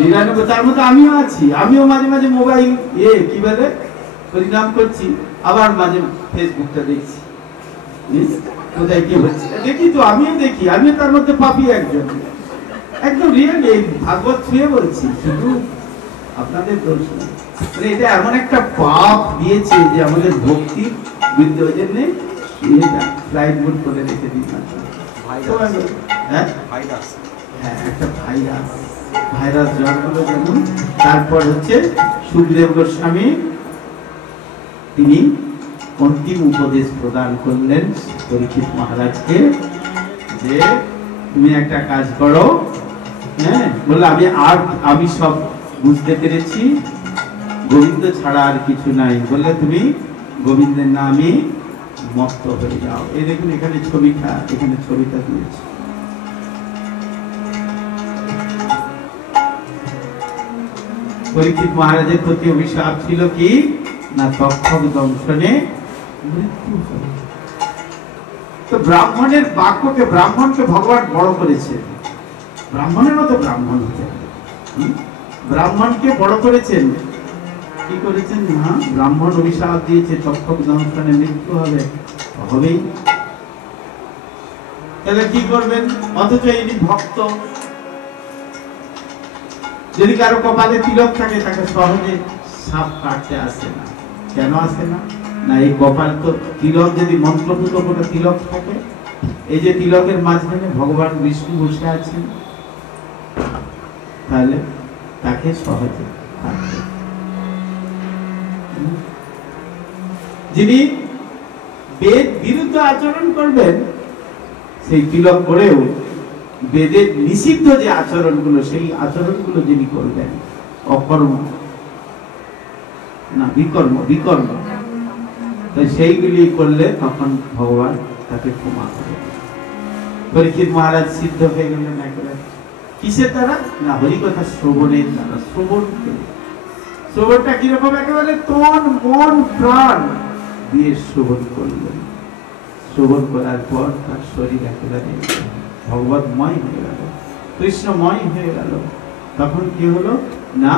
99, তার মধ্যে আমিও আছি। আমিও মাঝে মাঝে মোবাইল কি বলে পরিণাম করছি, আবার মাঝে ফেসবুকটা দেখছি, কোথায় কি হচ্ছে দেখি তো, আমিও দেখি, আমিও তার মধ্যে পাপি একজন, একদম রিয়েল। এই ভাগবত ছুঁয়ে বলছি, শুধু আপনাদের দোষ না। মানে এটা এমন একটা পাপ দিয়েছে যে আমাদের ভক্তি বৃদ্ধি হয়ে জন্যে ফ্লাইট মোড করে রেখে দিই। হ্যাঁ, একটা ভাইরাস জ্বর হলো যেমন। তারপর হচ্ছে সুখদেব গোস্বামী, তিনি অন্তিম উপদেশ প্রদান করলেন পরীক্ষিত মহারাজকে, যে তুমি একটা কাজ করো। হ্যাঁ, বললো আমি সব বুঝতে পেরেছি, গোবিন্দ ছাড়া আর কিছু নাই। বললে তুমি গোবিন্দের নামে মত্ত হয়ে যাও। এই দেখুন এখানে ছবিটা দিয়েছি। পরীক্ষিত মহারাজের প্রতি অভিশাপ ছিল কি না, তক্ষক দংশনে মৃত্যু। তো ব্রাহ্মণের বাক্যকে, ব্রাহ্মণকে ভগবান বড় করেছে, ব্রাহ্মণের মতো ব্রাহ্মণ হতে, ব্রাহ্মণকে বড় করেছেন। কি করেছেন? না, ব্রাহ্মণ অভিশাপ দিয়েছে তক্ষক দংশনে মৃত্যু হবেই। তাহলে কি করবেন? অথচ ইনি ভক্ত। যদি কারো কপালে তিলক থাকে, তাকে সহজে সাপ কাটতে আসে না। কেন আসে না? না এই কপাল তো তিলক যদি মন্ত্রপুত কোনো তিলক থাকে, এই যে তিলকের মাঝখানে ভগবান বিষ্ণু বসে আছেন, তাহলে তাকে সহজে যিনি বেদ বিরুদ্ধ আচরণ করবেন, সেই তিলক করেও বেদের নিষিদ্ধ যে আচরণগুলো, সেই আচরণগুলো যিনি করবেন, অকর্ম না বিকর্ম, বিকর্ম, তাই সেইগুলি করলে তখন ভগবান তাকে ক্ষমা করে। পরীক্ষিত মহারাজ সিদ্ধ হয়ে গেলেন একবার, কিসের দ্বারা? না হরিকথা শ্রবণের দ্বারা। শ্রবণটা কিরকম? একেবারে তন মন প্রাণ দিয়ে শ্রবণ করলেন। শ্রবণ করার পর তার শরীর একেবারে ভগবতময় হয়ে গেল, কৃষ্ণময় হয়ে গেল। তখন কি হলো না,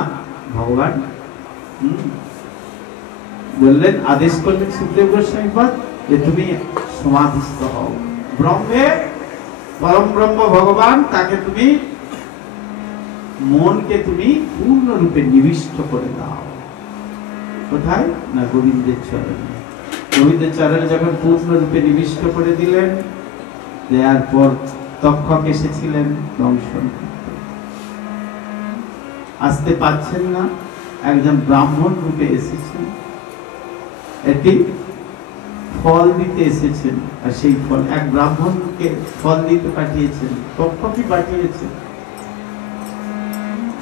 ভগবান বললেন, আদেশ করলেন সুখদেব গোস্বামী পাদ যে তুমি সমাধিস্থ হও ব্রহ্মে, পরম ব্রহ্ম ভগবান, তাকে তুমি মনকে তুমি পূর্ণরূপে নিবিষ্ট করে দাও। কোথায়? না গোবিন্দের চরণে। গোবিন্দের চরণে যখন পূর্ণরূপে নিবিষ্ট করে দিলেন, দেওয়ার পর তক্ষক এসেছিলেন দংশন করতে, আসতে পারছেন না, একজন ব্রাহ্মণ রূপে এসেছেন, এটি ফল দিতে এসেছেন। আর সেই ফল এক ব্রাহ্মণকে ফল দিতে পাঠিয়েছেন, তক্ষকই পাঠিয়েছেন।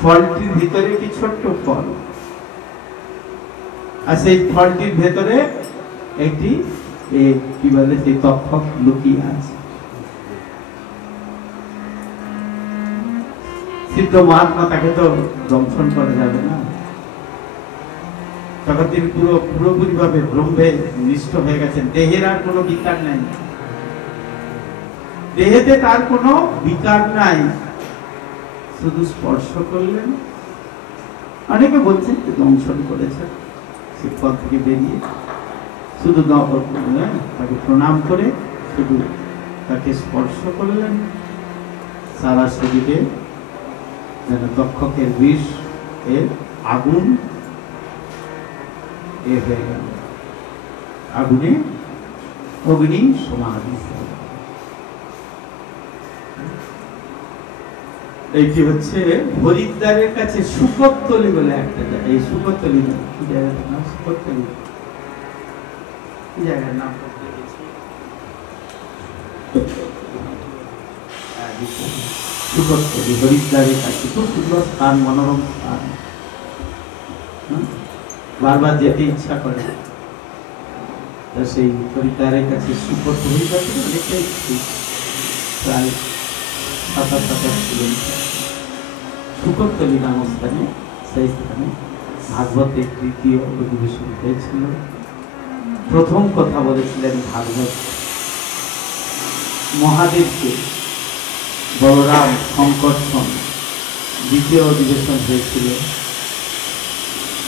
ফলটির ভিতরে কি ছোট্ট ফল, আর সেই ফলটির ভেতরে একটি কি বলে, সেই তক্ষক লুকিয়ে আছে। সিদ্ধ মহাত্মা, তাকে তো দংশন করা যাবে না, তখন তিনি পুরোপুরি ভাবে ব্রহ্মে নিষ্ঠ হয়ে গেছেন। দেহের আর কোনো বিকার নাই, দেহেতে তার কোনো বিকার নাই, শুধু স্পর্শ করলেন। অনেকে বলছেন দংশন করেছেন, সে পদ থেকে বেরিয়ে শুধু তাকে প্রণাম করে শুধু তাকে স্পর্শ করলেন, সারা শরীরে যেন তক্ষকের বিষ এর আগুন হয়ে গেল, আগুনে অগ্নি সমাধি। এইটি হচ্ছে হরিদ্বারের কাছে সুকোত্তলি বলে একটা জায়গা। এই সুকোত্তলি কি জায়গাটার নাম? সুকোত্তলি কি জায়গার নাম? সুকোত্তলি হরিদ্বারের কাছে, খুব সুন্দর স্থান, মনোরম স্থান, বারবার যেতে ইচ্ছা করে। সেই হরিদ্বারের কাছে সুকোত্তলি অনেকটাই, প্রায় ৭-৮ কিলোমিটার সুকোত্তলি নামক স্থানে, সেই স্থানে ভাগবতের তৃতীয় অধিবেশন হয়েছিল। প্রথম কথা বলেছিলেন ভাগবত মহাদেবকে বলরাম সংকর্ষণ। দ্বিতীয় অধিবেশন হয়েছিল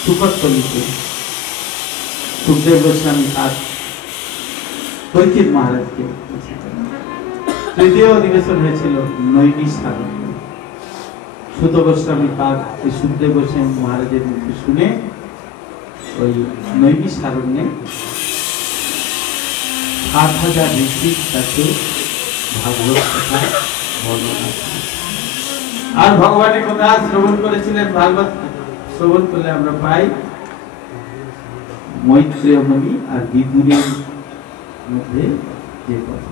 সুকোত্তলিতে, সুখদেব গোস্বামী আর পরীক্ষিত মহারাজকে। তৃতীয় অধিবেশন হয়েছিল নৈমিষারণ্যে। সুত গোস্বামী পাদ এই সুখদেব গোস্বামী মহারাজের মুখে শুনে ওই নৈমিষারণ্যে ৭,০০০ ঋষির কাছে ভাগবত কথা বর্ণনা করেছেন। আর ভগবানের কথা শ্রবণ করেছিলেন। ভাগবত শ্রবণ করলে আমরা পাই মৈত্রেয় মুনি আর বিদুরের মধ্যে যে কথা।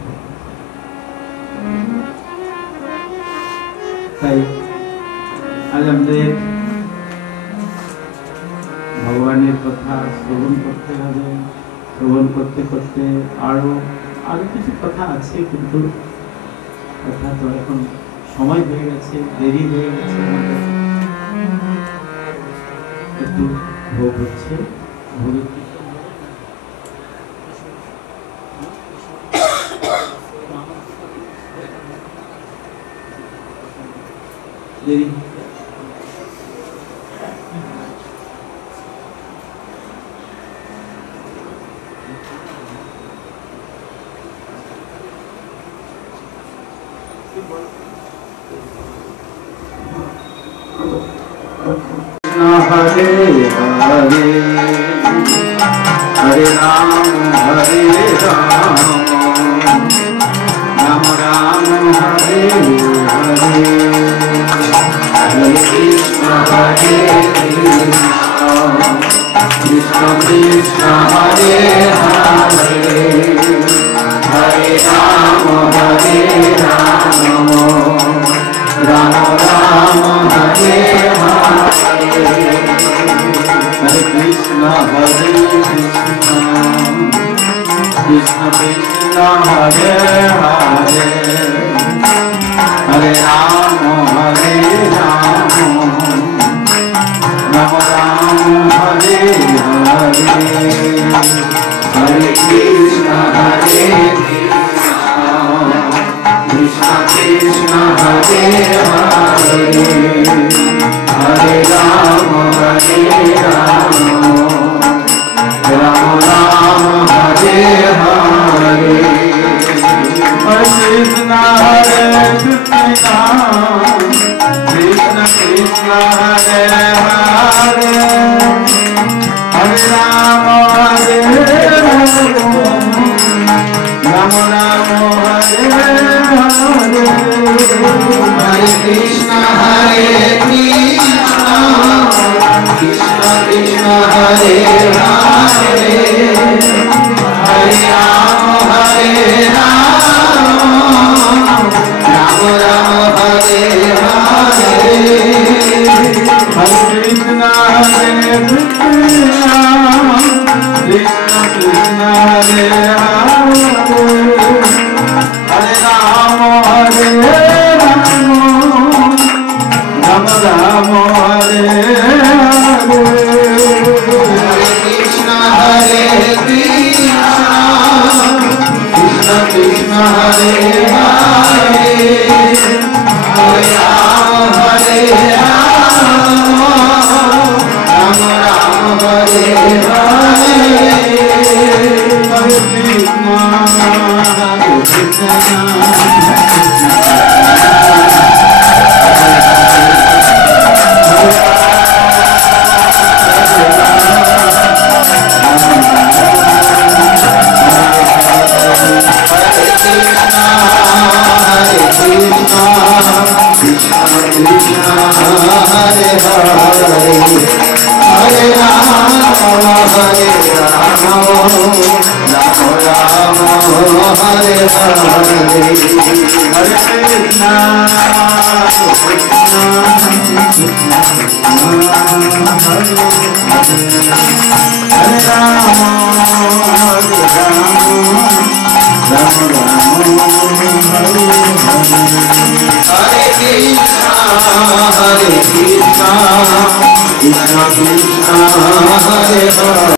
তাই আজ আমাদের ভগবানের কথা শ্রবণ করতে হবে। শ্রবণ করতে করতে আরো কিছু কথা আছে, কিন্তু কথা তো এখন সময় হয়ে গেছে, দেরি হয়ে গেছে, আমাদের একটু ভোগ হচ্ছে, ভোগের দেরি। Hare Hare Hare Ram, Hare Ram, Ram Ram, Hare Hare, Hare Krishna, Hare Krishna, Krishna Krishna, Hare Hare, Hare Ram, Hare Ram, Ram Ram, Hare Hare, Hare Krishna, Hare Krishna, Krishna Krishna, Hare Hare, Hare Ram, Hare Ram, Ram Ram, Hare Hare, Hare Krishna, Hare Krishna, Krishna Krishna, Hare Hare, Hare Ram, Hare Ram, Ram Ram, Hare Hare, Hare Krishna, Hare Krishna, Krishna Krishna, Hare Hare, Hare Ram, Hare Ram, Ram Ram, Hare Hare, Hare Krishna, Hare Krishna, Krishna Krishna, Hare Hare, Hare Ram, Hare Ram, Ram Ram, Hare Hare, Hare Krishna, Hare Krishna, Krishna Krishna, Hare Hare, Hare Ram, Hare Ram, Ram Ram, Hare Hare, Hare Krishna, Hare Krishna, Krishna Krishna, Hare Hare, Hare Ram, Hare Ram, Ram Ram, Hare Hare, Hare Krishna, Hare Krishna, Krishna Krishna, Hare Hare.